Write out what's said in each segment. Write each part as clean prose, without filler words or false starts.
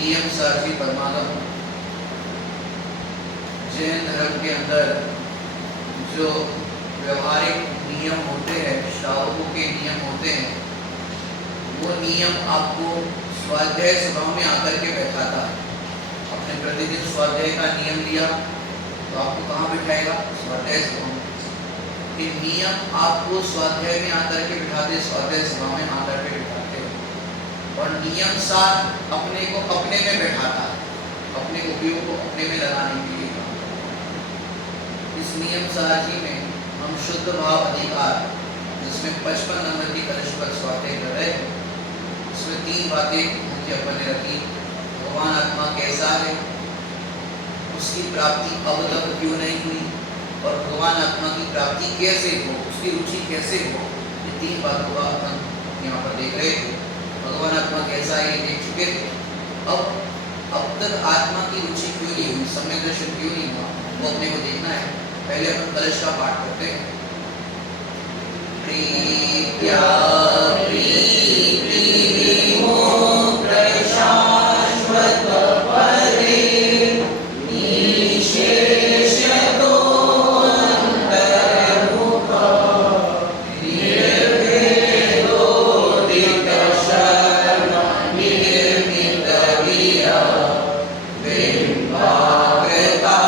नियम सारथी परमागम जैन धर्म के अंदर जो व्यवहारिक नियम होते हैं, श्रावकों के नियम होते हैं, वो नियम आपको स्वाध्याय सभा में आकर के बैठाता है। आपने प्रतिदिन स्वाध्याय का नियम लिया तो आपको कहाँ बैठाएगा? स्वाध्याय सभा में। ये नियम आपको स्वाध्याय में आकर के बिठाते, स्वाध्याय सभा में आकर के बिठाते, और नियम सार अपने को अपने में बैठाता है, अपने उपयोग को अपने में लगाने के लिए। इस नियम सारथी में हम शुद्ध भाव अधिकार, जिसमें 55 नंबर की कलश पर स्वाध्याय कर रहे हैं, इसमें 3 बातें मुख्य अपन ने रखी। भगवान आत्मा कैसा है, उसकी प्राप्ति अब तक क्यों नहीं हुई, और भगवान आत्मा की प्राप्ति कैसे हो, उसकी रुचि कैसे हो, ये 3 बातों का अपन यहाँ पर देख रहे थे। भगवान आत्मा कैसा है ये देख चुके थे। अब तक आत्मा की रुचि क्यों नहीं हुई, सम्यक दर्शन क्यों नहीं हुआ, वो अपने को देखना है। पहले अपन कलश का पाठ करते हैं। प्रीत्या प्रीति विमोह प्रशाश्वत परे निशेषतो अंतर्मुख निर्भेदो दिक्शर्म निर्मित वीर बिंबाकृता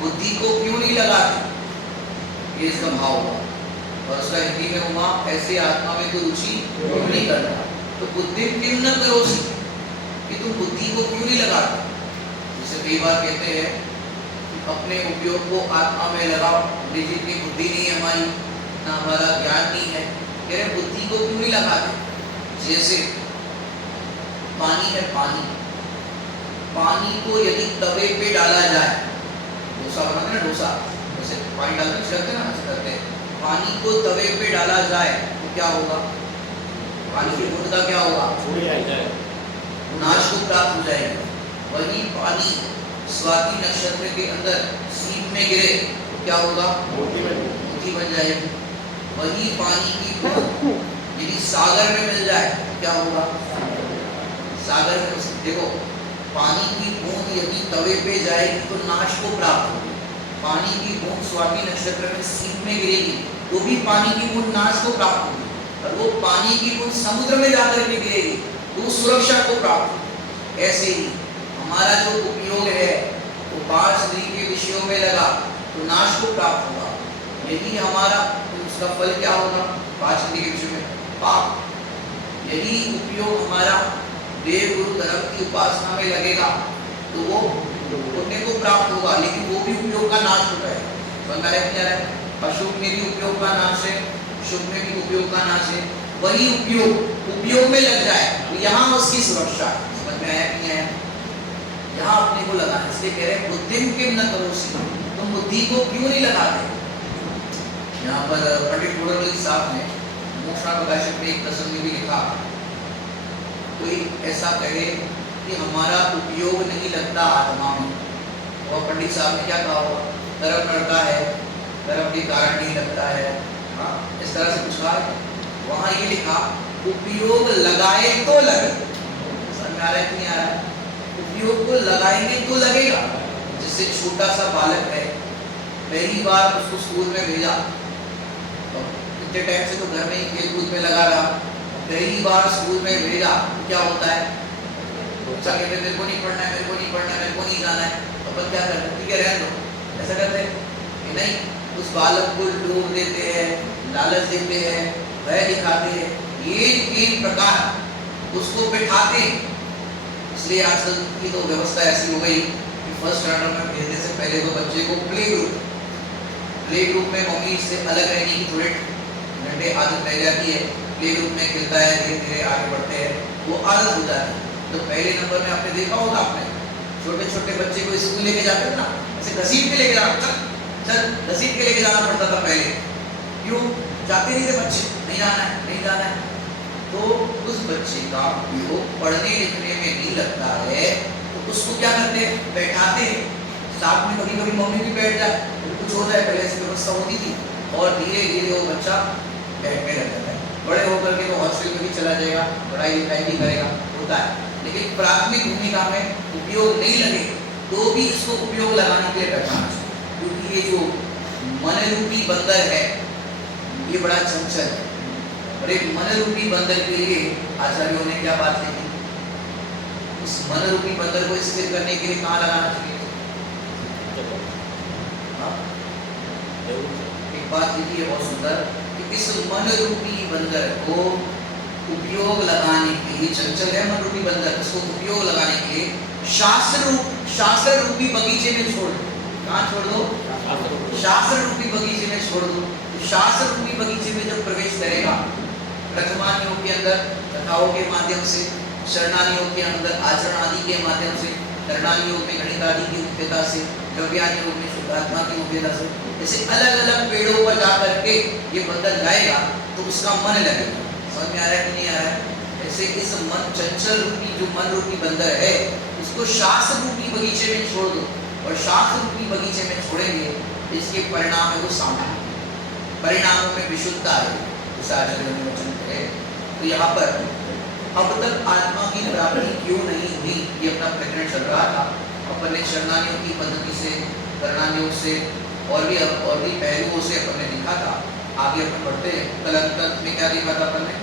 बुद्धि को क्यों नहीं लगाते, ये इसका भाव हुआ। और उसका हिंदी में हुआ ऐसे आत्मा में तो रुचि क्यों नहीं करता, तो बुद्धि किम न करोसी, कि तुम बुद्धि को क्यों नहीं लगाते। जैसे कई बार कहते हैं कि अपने उपयोग को आत्मा में लगाओ, जितनी बुद्धि नहीं है हमारी, ना हमारा ज्ञान नहीं है, कह रहे बुद्धि को क्यों नहीं लगाते। जैसे पानी है, पानी को यदि तवे पे डाला जाए, डोसा बनाते हैं ना, डोसा जैसे पानी डालते हैं ना, ऐसे करते हैं। पानी को तवे पे डाला जाए तो क्या होगा, पानी की बूंद का क्या होगा, नाश को प्राप्त हो जाएगा। वही पानी स्वाति नक्षत्र के अंदर सीप में गिरे तो क्या होगा, मोती बन जाएगी। वही पानी की बूंद यदि सागर में मिल जाए तो क्या होगा, सागर में। देखो पानी की बूंद यदि तवे पे जाएगी तो नाश को प्राप्त होगी। पानी की बूंद स्वाति नक्षत्र में सीप में गिरेगी तो भी पानी की बूंद नाश को प्राप्त होगी, और वो पानी की बूंद समुद्र में जाकर के गिरेगी तो सुरक्षा को प्राप्त होगी। ऐसे ही हमारा जो उपयोग है वो 5 इंद्रिय के विषयों में लगा तो नाश को प्राप्त होगा। यदि हमारा उसका फल क्या होगा, 5 इंद्रिय के विषयों में पाप। यदि उपयोग हमारा देव गुरु धर्म की उपासना में लगेगा तो वो पुण्य को प्राप्त होगा, लेकिन वो भी उपयोग का नाश होता है। समझ रहे हैं? अशुभ में भी उपयोग का नाश है, शुभ में भी उपयोग का नाश है। वही उपयोग में लग जाए तो यहाँ उसकी सुरक्षा। समझ में आया कि नहीं आया? यहाँ अपने को लगाना, इसलिए कह रहे हैं बुद्धिम किम न करोसि, तुम बुद्धि को क्यों नहीं लगाते। यहाँ पर पंडित गोरवली साहब ने मोक्षणा प्रकाशक में एक प्रसंग में भी लिखा, कोई ऐसा कहे कि हमारा उपयोग नहीं लगता आत्मा में, और पंडित साहब ने क्या कहा होगा, कर्म करता है, कर्म के कारण नहीं लगता है, हाँ इस तरह से कुछ कहा है। वहाँ ये लिखा उपयोग लगाए तो लगे, समझ में आ रहा है कि नहीं आ रहा है, उपयोग को लगाएंगे तो लगेगा। जिससे छोटा सा बालक है, पहली बार उसको स्कूल में भेजा, तो इतने टाइम से तो घर में ही खेल कूद में लगा रहा, पहली बार स्कूल में भेजा क्या होता है, बच्चा कहते मेरे को नहीं पढ़ना है, मेरे को नहीं पढ़ना है, मेरे को नहीं जाना है, तो अपन क्या करते हैं, ठीक है रहने दो, ऐसा करते हैं नहीं, उस बालक को लोभ देते हैं, लालच देते हैं, भय दिखाते हैं, ये तीन प्रकार उसको बिठाते हैं। इसलिए आजकल की तो व्यवस्था ऐसी हो गई कि फर्स्ट स्टैंडर्ड में भेजने से पहले तो बच्चे को प्ले ग्रुप में मम्मी से अलग रहने की थोड़े घंटे आदत रह जाती है, प्ले ग्रुप में खेलता है, धीरे धीरे आगे बढ़ते हैं, वो आदत हो जाती है। तो पहले नंबर में आपने देखा होगा, आपने छोटे छोटे बच्चे को स्कूल लेके जाते थे ना, ऐसे घसीट के लेके जाना, चल घसीट के लेके जाना पड़ता था पहले, क्यों जाते नहीं थे बच्चे, नहीं जाना है नहीं जाना है। तो उस बच्चे का उपयोग पढ़ने लिखने में नहीं लगता है, तो उसको क्या करते हैं, बैठाते हैं साथ में, कभी कभी मम्मी भी बैठ जाए, कुछ हो जाए, पहले ऐसी व्यवस्था होती थी, और धीरे धीरे वो बच्चा बैठने लग जाता है। बड़े होकर के तो हॉस्टल में भी चला जाएगा, पढ़ाई लिखाई भी करेगा, होता है। लेकिन प्राथमिक भूमिका में उपयोग नहीं लगे तो भी इसको उपयोग लगाने के लिए बैठाना चाहिए, क्योंकि ये जो मन रूपी बंदर है ये बड़ा चंचल है, और एक मन रूपी बंदर के लिए आचार्यों ने क्या बात लिखी, उस मन रूपी बंदर को स्थिर करने के लिए कहाँ लगाना चाहिए। एक बात लिखी है बहुत सुंदर, कि इस मन रूपी बंदर को उपयोग लगाने के लिए, चंचल है मन रूपी बंदर, इसको उपयोग लगाने के लिए शास्त्र रूपी बगीचे में छोड़ दो। कहाँ छोड़ दो, शास्त्र रूपी बगीचे में छोड़ दो। तो शास्त्र रूपी बगीचे में जब प्रवेश करेगा, प्रथमान योग के अंदर कथाओं के माध्यम से, शरणान योग के अंदर आचरण आदि के माध्यम से, कर्णान योग में गणित आदि की मुख्यता से, द्रव्यान योग में शुद्धात्मा की मुख्यता से, ऐसे अलग अलग पेड़ों पर जाकर के ये बंदर जाएगा तो उसका मन लगेगा। समझ में आ रहा है कि नहीं आ रहा है। ऐसे इस मन चंचल रूपी जो मन रूपी बंदर है, उसको शास्त्र रूपी बगीचे में छोड़ दो, और शास्त्र रूपी बगीचे में छोड़ेंगे इसके परिणाम है वो सामने, परिणामों में विशुद्धता है, आचार्य ने वचन कहे। तो यहाँ पर अब तक आत्मा की प्राप्ति क्यों नहीं हुई, ये अपना प्रकरण चल रहा था। अपन ने शरणानियों की पद्धति से, कर्णानियों से और भी पहलुओं से अपन ने लिखा था। आगे अपन बढ़ते हैं। कल अंत में क्या देखा था अपन ने,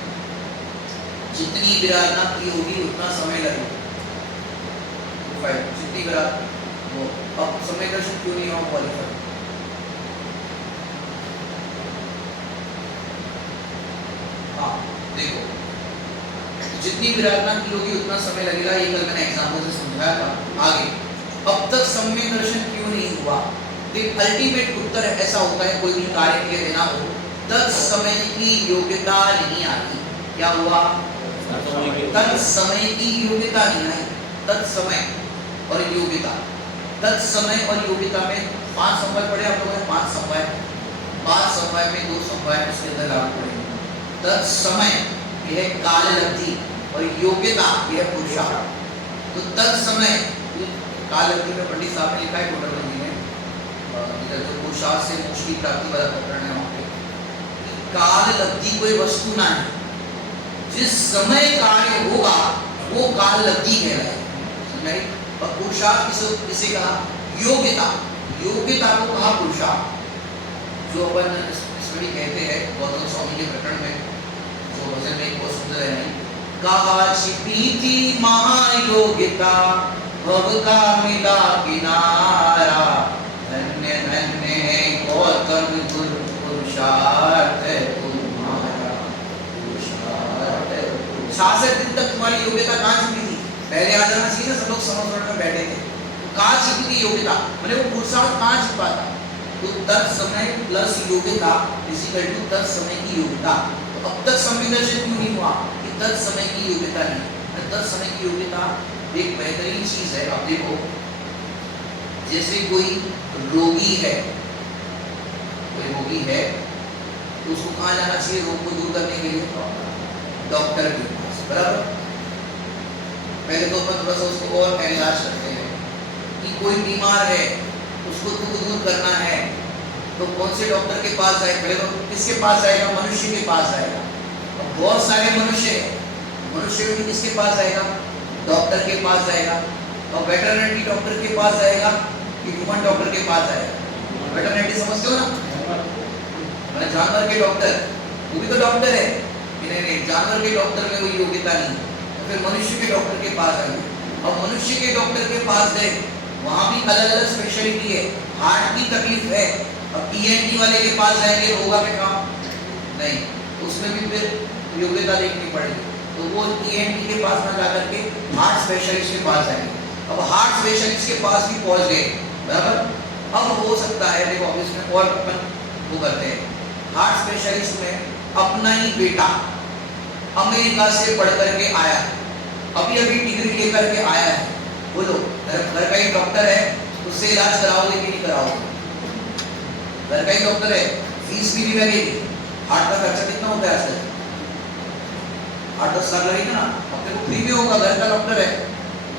जितनी विराधना की होगी उतना समय लगेगा, जितनी विराधना वो अब समय दर्शन क्यों नहीं हो क्वालिफाई। हाँ देखो, जितनी विराधना की होगी उतना समय लगेगा, ये कल मैंने एग्जाम्पल से समझाया था। आगे, अब तक सम्यक दर्शन क्यों नहीं हुआ। अल्टीमेट उत्तर ऐसा होता है, कोई भी कार्य के लिए देना हो, तत्समय की योग्यता नहीं आती। क्या हुआ, तत्समय की योग्यता नहीं आई। तत्समय और योग्यता, तत्समय और योग्यता में 5 समवाय पढ़े आप लोगों ने, 5 समवाय, 5 समवाय में 2 समवाय उसके अंदर लागू पड़ेंगे। तत्समय यह काल अवधि और योग्यता यह पुरुषार्थ। तो तत्समय काल अवधि में पंडित साहब ने लिखा है कोटरबंदी में, इधर जो पुरुषार्थ से मोक्ष की प्राप्ति वाला प्रकरण है वहाँ पे, काल अवधि कोई वस्तु ना है, जिस समय कार्य होगा वो काल अवधि कहलाए। और पुरुषार्थ किसे कहा, योग्यता, योग्यता को कहा पुरुषार्थ। जो अपन इसमें भी कहते हैं गौतम स्वामी के प्रकरण में, जो भजन में बहुत सुंदर है, कहा छिपी थी महायोग्यता, भव का मिला किनारा, धन्य धन्य है गौतम गुरु पुरुषार्थ तुम्हारा, पुरुषार्थ। 66 दिन तक तुम्हारी योग्यता कहाँ छिपी थी, पहले आ जाना चाहिए ना, सब लोग समर्पण में बैठे थे। कहाँ छिपी थी योग्यता, मैंने वो पुरुषार्थ कहाँ छिपा था। तो तत्समय प्लस योग्यता इक्वल टू तत्समय की योग्यता। तो अब तक सम्यक दर्शन क्यों नहीं हुआ, कि तत्समय की योग्यता नहीं। तत्समय की योग्यता एक बेहतरीन चीज है। आप देखो, जैसे कोई रोगी है, तो उसको कहाँ जाना चाहिए रोग को दूर करने के लिए? डॉक्टर के पास, बराबर। पहले तो अपन थोड़ा सा उसको और इलाज करते हैं कि कोई बीमार है, उसको दुख दूर करना है, तो कौन से डॉक्टर के पास जाए? पहले तो किसके पास जाएगा? मनुष्य के पास जाएगा। अब बहुत सारे मनुष्य में भी किसके पास जाएगा? डॉक्टर के पास जाएगा। और वेटरनरी डॉक्टर के पास जाएगा कि ह्यूमन डॉक्टर के पास जाएगा? वेटरनरी समझते हो ना, जानवर के डॉक्टर, वो भी तो डॉक्टर है। नहीं, जानवर के डॉक्टर में कोई योग्यता नहीं, तो फिर मनुष्य के डॉक्टर के पास आएंगे। अब मनुष्य के डॉक्टर के पास गए, वहां भी अलग अलग स्पेशलिटी है। हार्ट की तकलीफ है, अब ईएनटी वाले के पास जाएंगे, होगा क्या काम? नहीं, उसमें भी फिर योग्यता देखनी पड़ेगी। तो वो ईएनटी के पास ना जाकर के हार्ट स्पेशलिस्ट के पास जाएंगे। अब हार्ट स्पेशलिस्ट के पास भी पहुंच गए, बराबर। अब हो सकता है, देखो अब इसमें और अपन वो करते हैं, हार्ट स्पेशलिस्ट में अपना ही बेटा अमेरिका से पढ़ करके आया है, अभी डिग्री लेकर के आया है। बोलो, घर का ही डॉक्टर है, उससे इलाज कराओगे कि नहीं कराओगे? घर का ही डॉक्टर है, फीस भी नहीं लगेगी। हार्ट का खर्चा कितना होता है आजकल? 8-10 लाख लगेगा ना, अपने को फ्री में होगा, घर का डॉक्टर है।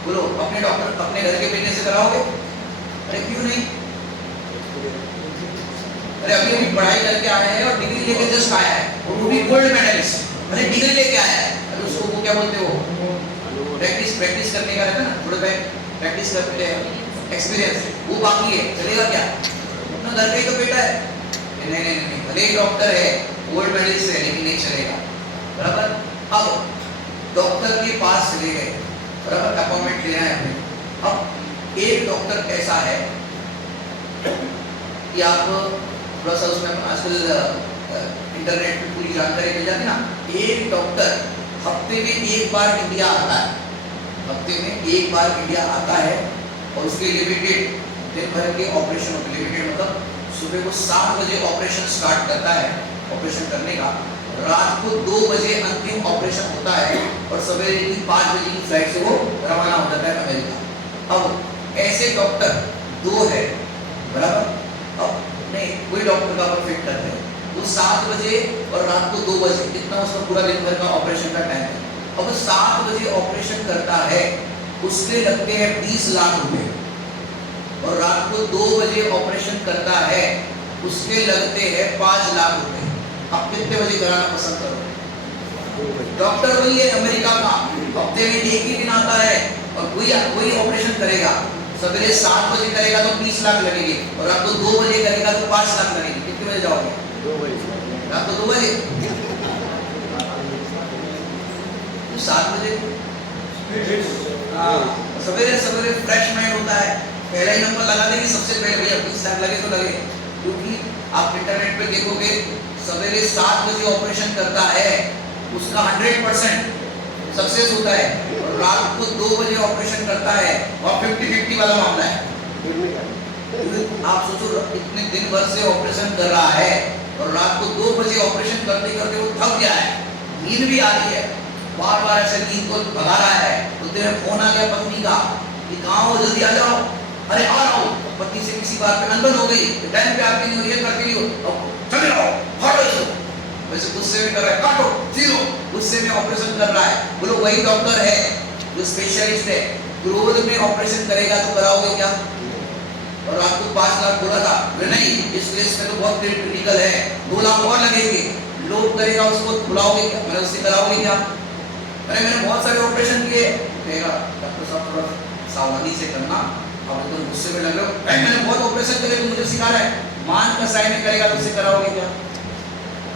बोलो, अपने डॉक्टर अपने घर के बेटे से कराओगे? अरे क्यों नहीं? अरे अभी पढ़ाई करके आया है और डिग्री लेके जस्ट आया है, और वो भी गोल्ड मेडलिस्ट, अरे डिग्री लेके आया है। अरे उसको वो क्या बोलते हो, प्रैक्टिस करने का रहता है ना, थोड़ा टाइम प्रैक्टिस करते हैं, एक्सपीरियंस वो बाकी है, चलेगा क्या? अपना घर का ही तो बेटा है। नहीं, भले ही डॉक्टर है, गोल्ड मेडलिस्ट है, लेकिन नहीं चलेगा, बराबर। अब डॉक्टर के पास चले गए, बराबर, अपॉइंटमेंट लेना है हमें। अब एक डॉक्टर ऐसा है कि आप थोड़ा सा उसमें आजकल इंटरनेट पे पूरी जानकारी मिल जाती है ना। एक डॉक्टर हफ्ते में एक बार इंडिया आता है, और उसके लिमिटेड दिन भर के ऑपरेशन होते हैं। लिमिटेड मतलब सुबह को 7 बजे ऑपरेशन स्टार्ट करता है, ऑपरेशन करने का, रात को 2 बजे अंतिम ऑपरेशन होता है, और सवेरे की 5 बजे की फ्लाइट से वो रवाना हो जाता है अमेरिका। अब ऐसे डॉक्टर 2 है, बराबर। अब नहीं, कोई डॉक्टर का परफेक्ट करते हैं, वो 7 बजे और रात को 2 बजे, कितना उसका पूरा दिन भर का ऑपरेशन का टाइम है। अब 7 बजे ऑपरेशन करता है, उसके लगते हैं 20 लाख रुपए, और रात को 2 बजे ऑपरेशन करता है, उसके लगते हैं 5 लाख रुपए। आप कितने बजे कराना पसंद करोगे? डॉक्टर वही है अमेरिका का, हफ्ते में एक ही दिन आता है, और वही ऑपरेशन करेगा। सवेरे 7 बजे करेगा तो 20 लाख लगेंगे, और रात को 2 बजे करेगा तो 5 लाख लगेंगे। कितने बजे जाओगे? 2 बजे। रात को 2 बजे, 7 बजे सवेरे फ्रेश माइंड होता है, पहला ही नंबर लगा देंगे सबसे पहले, भैया 20 लाख लगे तो लगे। क्योंकि आप इंटरनेट पे देखोगे, सवेरे 7 बजे ऑपरेशन करता है, उसका 100% सक्सेस होता है, और रात को 2 बजे ऑपरेशन करता है, और 50-50 वाला मामला है। आप सोचो, इतने दिन भर से ऑपरेशन कर रहा है, और रात को 2 बजे ऑपरेशन करते करते वो थक गया है, नींद भी आ रही है, बार बार ऐसे नींद को भगा रहा है। तो तेरे फोन आ गया पत्नी का कि कहाँ हो, जल्दी आ जाओ। अरे आ रहा हूँ, पत्नी से किसी बात पे अनबन हो गई, टाइम पे आके नहीं हो, ये करके नहीं हो, चले जाओ, हटो इसको। वैसे गुस्से में कर रहा है, काटो, चीरो, गुस्से में ऑपरेशन कर रहा है। बोलो, वही डॉक्टर है जो स्पेशलिस्ट है, क्रोध में ऑपरेशन करेगा तो कराओगे क्या? और आपको 5 लाख बोला था, नहीं इस केस में तो बहुत क्रिटिकल है, 2 लाख और लगेंगे, लोग करेगा उसको बुलाओगे क्या? मैंने उससे कराओगे क्या? अरे मैंने बहुत सारे ऑपरेशन किए, कहेगा डॉक्टर साहब थोड़ा सावधानी से करना, अब तुम गुस्से में लग रहे हो, मैंने बहुत ऑपरेशन करे तो मुझे सिखा रहा है, मान कसाई में करेगा तो उससे कराओगे क्या?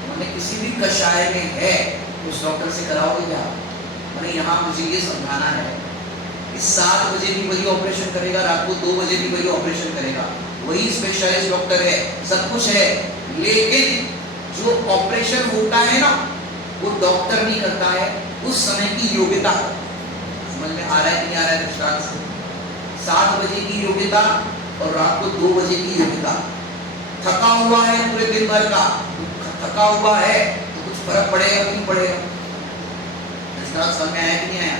मैंने किसी भी कसाई में है, उस डॉक्टर से कराओगे क्या? मैंने यहाँ मुझे ये समझाना है कि 7 बजे भी वही ऑपरेशन करेगा, रात को 2 बजे भी वही ऑपरेशन करेगा, वही स्पेशलिस्ट डॉक्टर है, सब कुछ है, लेकिन जो ऑपरेशन होता है ना, वो डॉक्टर नहीं करता है, उस समय की योग्यता। समझ में आ रहा है कि नहीं आ रहा है? दृष्टांत से 7 बजे की योग्यता और रात को 2 बजे की योग्यता। थका हुआ है पूरे दिन भर का, थका हुआ है तो कुछ फर्क पड़ेगा कि नहीं पड़ेगा? दृष्टांत समझ में आया कि नहीं आया?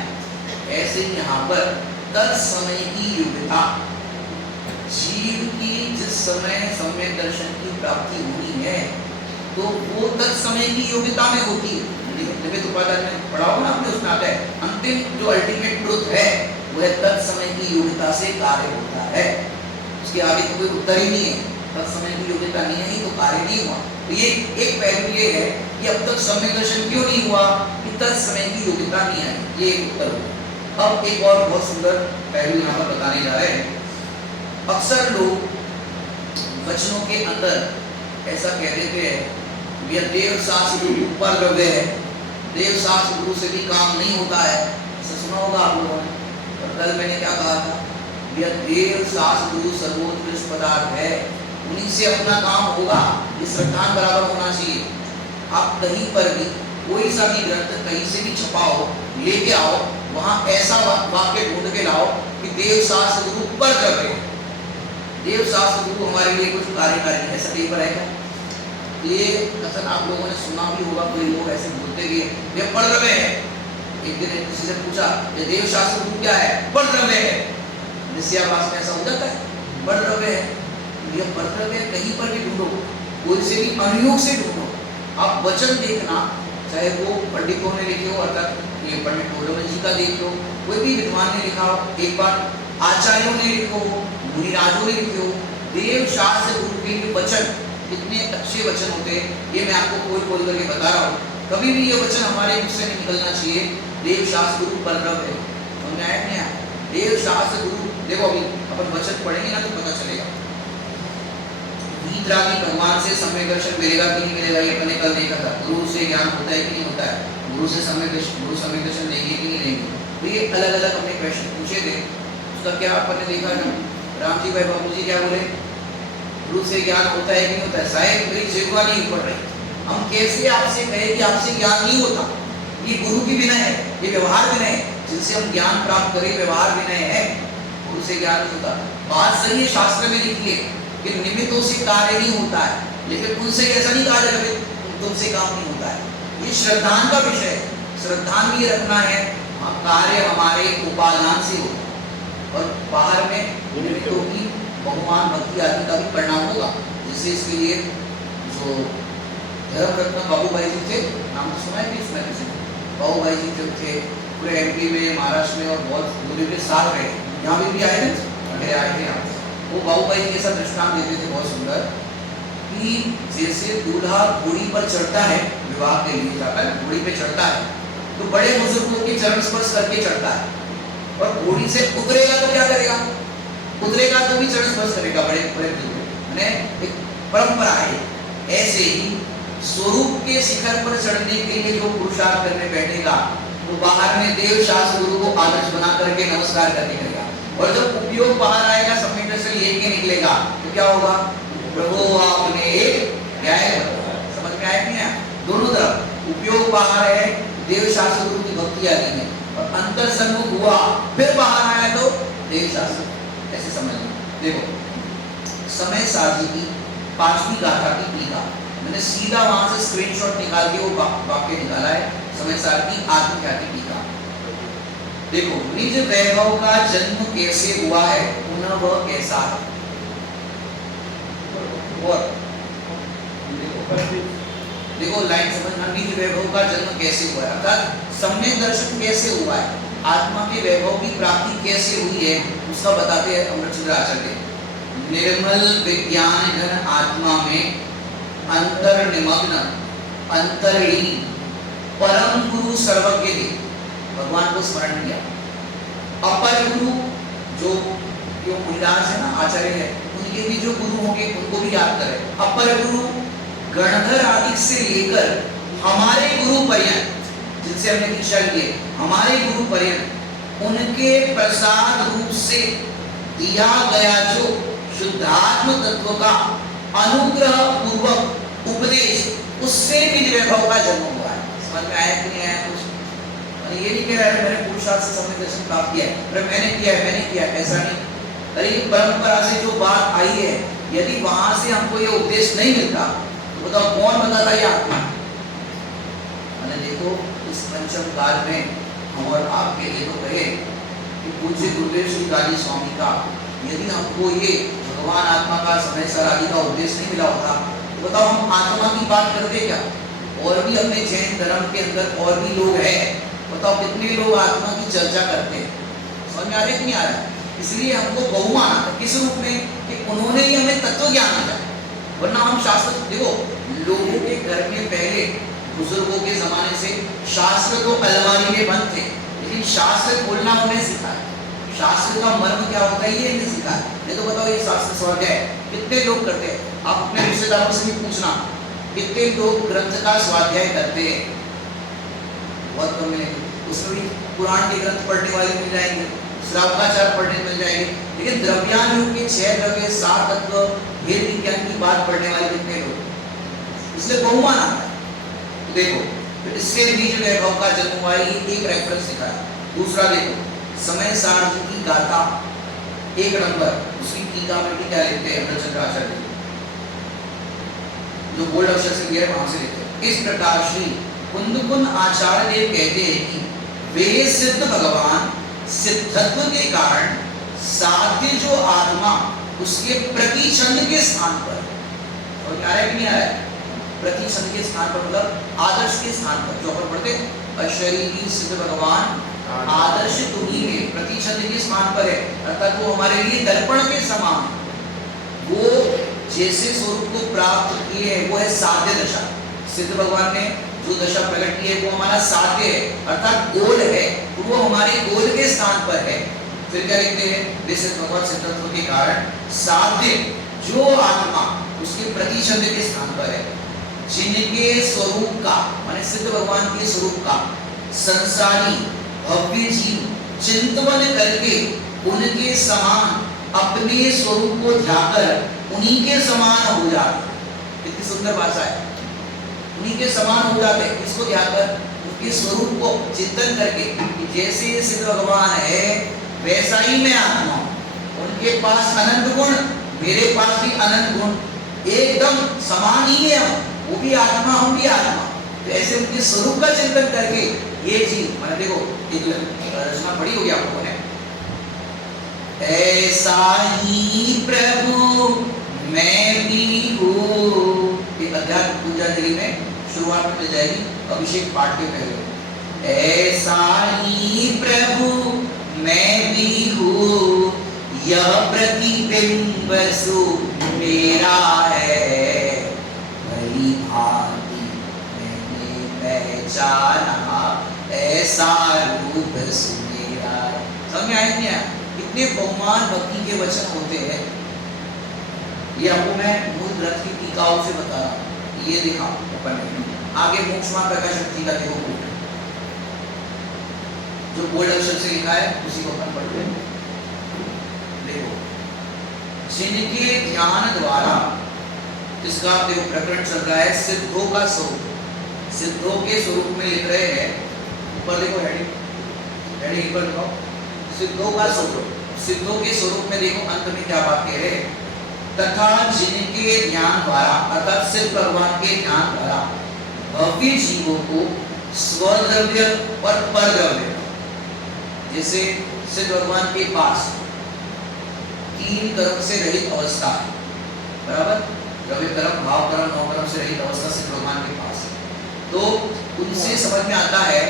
ऐसे ही यहाँ पर तत्समय की योग्यता, जीव की जिस समय सम्यक दर्शन की प्राप्ति होनी है तो वो तत्समय की योग्यता में होती है। निमित्त उपादान में पढ़ा होगा ना आपने, उसमें आता है अंतिम जो अल्टीमेट ट्रुथ है वह तत्समय की योग्यता से कार्य होता है। उसके आगे तो कोई उत्तर ही नहीं है। तत्समय की योग्यता नहीं है तो कार्य नहीं हुआ। तो ये एक पहलू ये है कि अब तक सम्यक दर्शन क्यों नहीं हुआ, कि तत्समय की योग्यता नहीं आई। ये एक उत्तर हुआ। अब एक और बहुत सुंदर पहलू यहाँ पर बताने जा रहे हैं। अक्सर लोग वचनों के अंदर ऐसा कह देते हैं यह देव शास्त्र ऊपर द्रव्य है, देव शास्त्र गुरु से भी काम नहीं होता है। ऐसा सुना होगा आप लोगों ने। और कल मैंने क्या कहा था, यह देव शास्त्र गुरु सर्वोत्कृष्ट पदार्थ है, उन्हीं से अपना काम होगा। ये श्रद्धान बराबर होना चाहिए। आप कहीं पर भी कोई सा भी ग्रंथ कहीं से भी छपाओ, लेके आओ, वहां ऐसा वाक्य ढूंढ के लाओ कि देव शास्त्र गुरु ऊपर द्रव्य है, देव शास्त्र गुरु हमारे लिए कुछ कार्यकारी है। ऐसा कहीं पर है क्या? ये कथन आप लोगों ने सुना भी होगा। कोई लोग ऐसे बोलते भी है ये पर द्रव्य है। एक दिन किसी से पूछा ये देव शास्त्र गुरु क्या है? पर द्रव्य है। निश्चयाभास में ऐसा हो जाता है, पर द्रव्य है। ये पर द्रव्य कहीं पर भी ढूंढो, कोई से भी अनुयोग से ढूंढो। आप वचन देखना, चाहे वो पंडितों ने लिखे हो, अर्थात ये पंडित टोलवन जी का देख लो, कोई भी विद्वान ने लिखा हो, एक बार आचार्यों ने लिखो हो, मुनिराजों ने लिखे हो, देव शास्त्र गुरु के वचन कितने अच्छे वचन होते हैं। ये मैं आपको खोल करके बता रहा हूँ। कभी भी ये वचन हमारे मुख से नहीं निकलना चाहिए देव शास्त्र गुरु पर द्रव्य है। समझ आया नहीं आया? देव शास्त्र गुरु देखो, अभी अपन वचन पढ़ेंगे ना तो पता चलेगा। वीतरागी भगवान से सम्यक दर्शन मिलेगा कि नहीं मिलेगा, ये अपने कल देखा था। गुरु से ज्ञान होता है कि नहीं होता है, गुरु से सम्यक दर्शन लेंगे कि नहीं लेंगे। तो ये अलग अलग अपने प्रश्न पूछे थे, उसका क्या अपन ने देखा ना। राम जी भाई बाबू जी क्या बोले, गुरु से ज्ञान होता है कि नहीं होता है। साहेब मेरी जिह्वा नहीं ऊपर रही, हम कैसे आपसे कहे कि आपसे ज्ञान नहीं होता। ये गुरु की विनय है, ये व्यवहार विनय है, जिनसे हम ज्ञान प्राप्त करें व्यवहार विनय है। गुरु से ज्ञान नहीं होता, बात सही है, शास्त्र में लिखी है कि निमित्तों से कार्य नहीं होता है, लेकिन उनसे ऐसा नहीं कहा जाएगा तुमसे काम नहीं होता है। ये श्रद्धान का विषय है। श्रद्धान भी ये रखना है कार्य हमारे उपादान से हो, और बाहर में निमित्तों की बहुमान भक्ति आदि का भी परिणाम होगा। जिससे इसके लिए जो धर्म रत्न बाबू भाई जी थे, नाम तो सुना है कि इसमें किसी बाबू भाई जी थे पूरे एमपी में, महाराष्ट्र में, और बहुत दूरी के साथ रहे। यहाँ भी आए थे, आए थे यहाँ। वो बाबू भाई जी के साथ दृष्टांत देते थे बहुत सुंदर, कि जैसे दूल्हा घोड़ी पर चढ़ता है, विवाह के लिए जाकर घोड़ी पे चढ़ता है, तो बड़े बुजुर्गों के चरण स्पर्श करके चढ़ता है, और घोड़ी से उतरेगा तो क्या करेगा? उतरेगा तो भी चरण स्पर्श करेगा बड़े बड़े बुजुर्ग। एक परंपरा है। ऐसे ही स्वरूप के शिखर पर चढ़ने के लिए जो पुरुषार्थ करने बैठेगा, वो बाहर में देव शास्त्र गुरु को आदर्श बना करके नमस्कार करने लगेगा, और जब उपयोग बाहर आएगा, सम्यक दर्शन लेके निकलेगा, तो क्या होगा? प्रभु आपने एक न्याय, समझ में आया नहीं है? दोनों तरफ उपयोग बाहर है, देव शास्त्र गुरु की भक्ति आ गई है, और अंतर सन्मुख हुआ, फिर बाहर आया तो देव शास्त्र। ऐसे समझना। देखो, समय सारणी की 5वीं गाथा की टीका, मैंने सीधा वहां से स्क्रीनशॉट निकाल के वो वाक्य निकाला है। समय सारणी 8वीं गाथा की टीका। देखो, निज वैभव का जन्म कैसे हुआ है, पुनः वह कैसा है। और देखो लाइन समझना, निज वैभव का जन्म कैसे हुआ है, अर्थात सम्यक दर्शन कैसे हुआ है, आत्मा के वैभव की प्राप्ति कैसे हुई है, उसका बताते हैं अमृतचंद्र आचार्य। निर्मल विज्ञान घन आत्मा में अंतर्निमग्न अंतरलीन परम गुरु सर्वज्ञ ने भगवान को स्मरण किया। अपर गुरु जो मुनिराज है ना, आचार्य है, उनके भी जो गुरु होंगे उनको भी याद करें। अपर गुरु गणधर आदि से लेकर हमारे गुरु पर्यंत, जिनसे हमने दीक्षा ली है, हमारे गुरु पर्यंत उनके प्रसाद रूप से दिया गया जो शुद्धात्म तत्व का अनुग्रह पूर्वक उपदेश, उससे भी वैभव का जन्म हुआ है। समझ में आया कि नहीं आया कुछ? ये नहीं कह रहा है मैंने पुरुषार्थ से सम्यक दर्शन प्राप्त किया है, मैंने किया, ऐसा नहीं। अरे परंपरा से जो बात आई है, यदि वहां से हमको ये उपदेश नहीं मिलता तो बताओ कौन बताता ये आत्मा? देखो, इस पंचम काल में और आपके लिए तो कहे कि पूज्य गुरुदेव श्री काली स्वामी का यदि हमको ये भगवान आत्मा का समय सर आदि का उपदेश नहीं मिला होता तो बताओ हम आत्मा की बात करते क्या? और भी अपने जैन धर्म के अंदर और भी लोग हैं, बताओ कितने लोग आत्मा की चर्चा करते हैं। समझ में आ रहा है कि नहीं आ रहा है? इसलिए हमको बहुमान आता है किस रूप में कि उन्होंने ही हमें तत्व ज्ञान दिया, वरना हम शास्त्र देखो लोगों के घर में पहले बुजुर्गों के जमाने से शास्त्र तो अलमारी में बंद थे, लेकिन शास्त्र खोलना उन्हें सिखाया। शास्त्र का मर्म क्या होता है ये नहीं सिखाया। नहीं तो बताओ ये शास्त्र स्वाध्याय कितने लोग करते हैं? आप अपने रिश्तेदारों से भी पूछना कितने लोग ग्रंथ का स्वाध्याय करते हैं? बहुत कम मिलेंगे। उसमें भी पुराण के ग्रंथ पढ़ने वाले मिल जाएंगे, श्रावकाचार पढ़ने मिल जाएंगे, लेकिन द्रव्यान योग के 6 द्रव्य 7 तत्व भेद विज्ञान की बात पढ़ने वाले कितने लोग? इसलिए बहुमान आता है। तो देखो तो इससे भी जो है भाव का जन्म हुआ है, ये एक रेफरेंस दिखाया। दूसरा देखो समय सारथी की गाथा 1 नंबर, उसकी टीका में भी क्या लिखते हैं चंद्राचार्य जो बोल्ड अक्षर से लिया है वहां से लिखते हैं। इस प्रकार श्री कुंदकुन आचार्य देव कहते हैं कि वे सिद्ध भगवान सिद्धत्व के कारण साध्य जो आत्मा उसके प्रति छंद के स्थान पर, और क्या है कि नहीं आ रहा है? प्रति छंद के स्थान पर मतलब आदर्श के स्थान पर, जो अपन पढ़ते अशरीरी सिद्ध भगवान आदर्श तुम्ही में प्रति छंद के स्थान पर है, अर्थात वो हमारे लिए दर्पण के समान, वो जैसे स्वरूप को प्राप्त किए है वो है साध्य दशा। सिद्ध भगवान ने जो दशा प्रकट की है वो हमारा साध्य है, अर्थात गोल है, तो वो हमारे गोल के स्थान पर है। फिर क्या लिखते हैं? वे सिद्ध भगवान सिद्धत्व के कारण साध्य जो आत्मा उसके प्रति छंद के स्थान पर है, जिनके स्वरूप का माने सिद्ध भगवान के स्वरूप का संसारी भव्य जीव चिंतन करके उनके समान अपने स्वरूप को ध्याकर उन्हीं के समान हो जाते। कितनी सुंदर भाषा है, उन्हीं के समान हो जाते। इसको ध्याकर उनके स्वरूप को चिंतन करके जैसे सिद्ध भगवान है वैसा ही मैं आत्मा हूं, उनके पास अनंत गुण, मेरे पास भी अनंत गुण, एकदम समान ही है हम, वो भी आत्मा हम भी आत्मा। तो ऐसे उनके स्वरूप का चिंतन करके ये चीज मैंने देखो एक रचना पढ़ी होगी आप लोगों ने, ऐसा ही प्रभु मैं भी हूँ, एक अध्यात्म पूजांजलि में शुरुआत में मिल जाएगी अभिषेक पाठ के पहले। ऐसा ही प्रभु मैं भी हूँ, यह प्रतिबिंब सु मेरा है, भली भांति मैंने पहचाना, ऐसा रूप सु मेरा है। समझ में आया नहीं आया? इतने बहुमान भक्ति के वचन होते हैं। ये आपको मैं मूल ग्रंथ की टीकाओं से बता रहा हूँ, ये दिखा अपन ने। आगे मोक्षमा प्रकाश शक्ति का देखो कोट, जो बोल्ड अक्षर से लिखा है उसी को अपन पढ़ते हैं। देखो जिनके ध्यान द्वारा, इसका देखो प्रकरण चल रहा है सिद्धों का स्वरूप, सिद्धों के स्वरूप में लिख रहे हैं। ऊपर देखो हेडिंग पर देखो सिद्धों का स्वरूप, सिद्धों के स्वरूप में देखो अंत में क्या बात कह रहे हैं, तथा जिनके ध्यान द्वारा अर्थात सिद्ध भगवान के ध्यान द्वारा भव्य जीवों को स्वद्रव्य और परद्रव्य, जैसे सिद्ध भगवान के पास 3 कर्म से रहित अवस्था है, बराबर, द्रव्य कर्म भाव कर्म 9 कर्म से रहित अवस्था सिद्ध भगवान के पास, तो उनसे समझ में आता है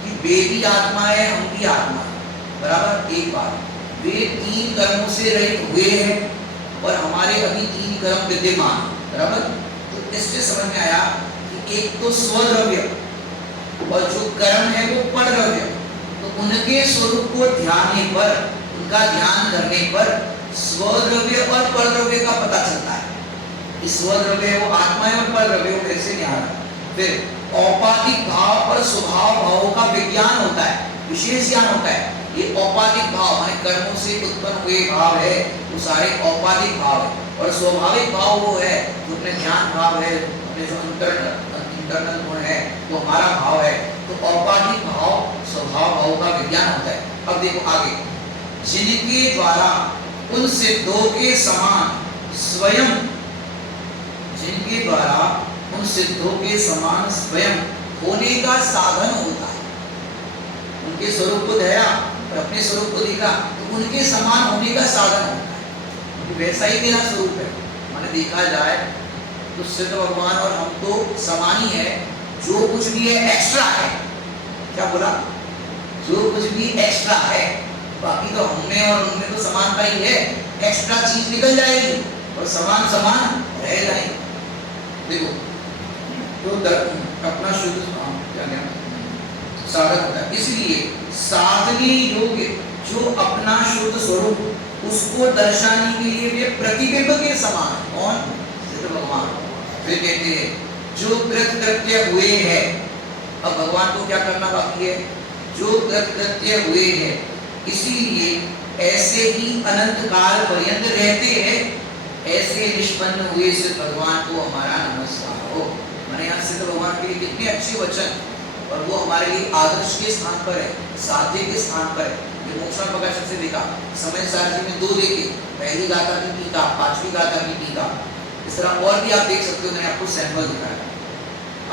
कि वे भी आत्मा है हम भी आत्मा है, बराबर। एक बात, वे 3 कर्मों से रहित हुए हैं और हमारे अभी 3 कर्म विद्यमान, बराबर। तो इससे समझ में आया कि एक तो स्वद्रव्य और जो कर्म है वो परद्रव्य, तो उनके स्वरूप को ध्यान पर, उनका ध्यान करने पर स्वद्रव्य और परद्रव्य का पता चलता है। इस स्वद्रव्य वो आत्मा है और परद्रव्य वो कैसे ध्यान। फिर औपाधिक भाव और स्वभाव भावों का विज्ञान होता है, विशेष ज्ञान होता है। ये औपाधिक भाव माने कर्मों से उत्पन्न हुए भाव है, वो सारे औपाधिक भाव है, और स्वाभाविक भाव वो है जो अपने ध्यान भाव है, अपने जो इंटरनल गुण है वो हमारा भाव है। तो औपाधिक भाव स्वभाव भाव का विज्ञान होता है। अब देखो आगे, जिनके द्वारा उन सिद्धों के समान स्वयं, जिनके द्वारा उन सिद्धों के समान स्वयं होने का साधन होता है, उनके स्वरूप को दया और अपने स्वरूप को देखा तो उनके समान होने का साधन होता है, वैसा ही मेरा स्वरूप है। मैंने देखा जाए तो सिद्ध भगवान और हम तो समान ही है, जो कुछ भी है एक्स्ट्रा है। क्या बोला? जो कुछ भी एक्स्ट्रा है, बाकी तो हमने और उनमें तो समानता ही है। एक्स्ट्रा चीज निकल जाएगी और समान समान रह जाएंगे। देखो तो अपना शुद्ध क्या क्या साधक होता है, इसलिए साधने योग्य जो अपना शुद्ध स्वरूप उसको दर्शाने के लिए वे प्रतिबिंब के समान। कौन? सिद्ध भगवान। फिर कहते हैं जो कृत्य हुए हैं। अब भगवान को क्या करना बाकी है? जो कृत्य हुए हैं, इसीलिए ऐसे ही अनंत काल पर्यंत रहते हैं। ऐसे निष्पन्न हुए सिद्ध भगवान को हमारा नमस्कार हो। मैंने यहाँ सिद्ध भगवान के लिए कितने अच्छे वचन, और वो हमारे लिए आदर्श के स्थान पर है, साध्य के स्थान पर है। ये मोक्षण प्रकाशन से देखा, समय सारथी में 2 देखे, पहली गाथा की टीका, 5वीं गाथा की टीका, इस तरह और भी आप देख सकते हो। मैंने आपको सैंपल दिखाया।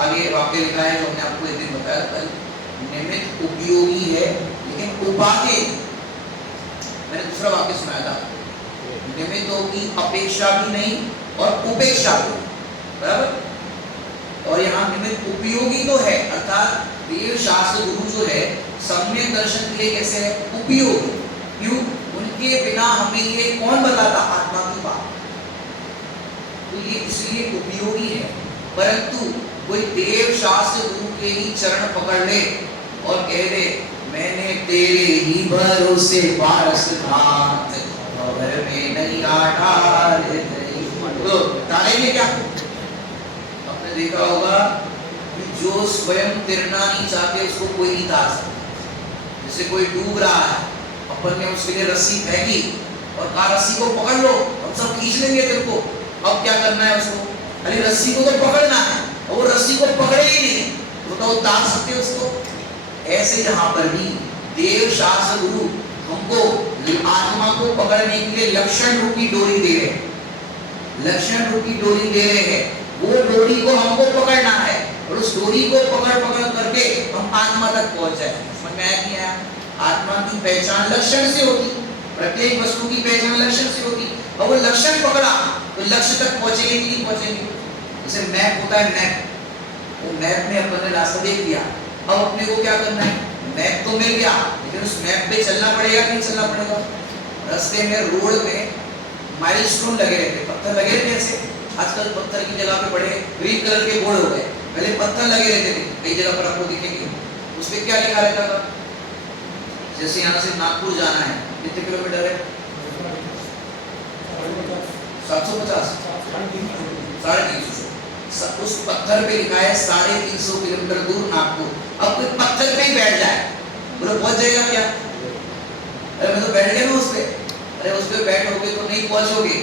आगे वाक्य लिखा है जो हमने आपको एक दिन बताया कल, निमित्त उपयोगी है लेकिन उपादेय। मैंने दूसरा वाक्य सुनाया था, निमित्तों की अपेक्षा भी नहीं और उपेक्षा भी, बराबर। और यहाँ निमित्त उपयोगी तो है, अर्थात देव शास्त्र गुरु जो है सम्यक दर्शन के लिए कैसे है? उपयोगी। क्यों? उनके बिना हमें ये कौन बताता आत्मा की बात, तो ये इसलिए उपयोगी है। परंतु कोई देव शास्त्र गुरु के ही चरण पकड़ ले और कह दे मैंने तेरे ही भरोसे पारस घाट घर में नहीं डाल, तो डालेंगे क्या? आपने देखा होगा कि जो स्वयं तैरना नहीं चाहते उसको कोई नहीं तार सकता। जैसे कोई डूब रहा है, अपन ने उसके लिए रस्सी फेंकी और कहा रस्सी को पकड़ लो, हम सब खींच लेंगे तेरे को। अब क्या करना है उसको? अरे रस्सी को तो पकड़ना है, और वो रस्सी को पकड़े ही नहीं, तो बताओ उतार सकते उसको? ऐसे यहाँ पर भी देव शास्त्र गुरु हमको आत्मा को पकड़ने के लिए लक्षण रूपी डोरी दे रहे हैं, लक्षण रूपी डोरी दे रहे हैं। वो डोरी को हमको पकड़ना है और उस डोरी को पकड़ पकड़ करके हम आत्मा तक पहुंच जाए। समझ में आया कि आया? आत्मा की पहचान लक्षण से होती, प्रत्येक वस्तु की पहचान लक्षण से होती, और वो लक्षण पकड़ा तो लक्ष्य तक पहुंचेंगे कि नहीं पहुंचेंगे? जैसे मैप होता है, मैप, वो मैप में अपन ने रास्ता देख लिया, अब अपने को क्या करना है? मैप तो मिल गया, लेकिन उस मैप पे चलना पड़ेगा कि नहीं चलना पड़ेगा? रास्ते में, रोड में माइलस्टोन लगे रहते, पत्थर लगे रहते। ऐसे आजकल पत्थर की जगह पे बड़े ग्रीन कलर के बोर्ड हो गए, पहले पत्थर लगे रहते थे, कई जगह पर आपको दिखेंगे। उस पे क्या लिखा रहता था? जैसे यहाँ से नागपुर जाना है, कितने किलोमीटर है? 750, 350। उस पत्थर पे लिखा है 350 किलोमीटर दूर नागपुर। अब कोई पत्थर पे ही बैठ जाए, बोलो पहुंच जाएगा क्या? अरे मैं तो बैठ गया ना उस पे। अरे उस पे बैठोगे तो नहीं पहुंचोगे।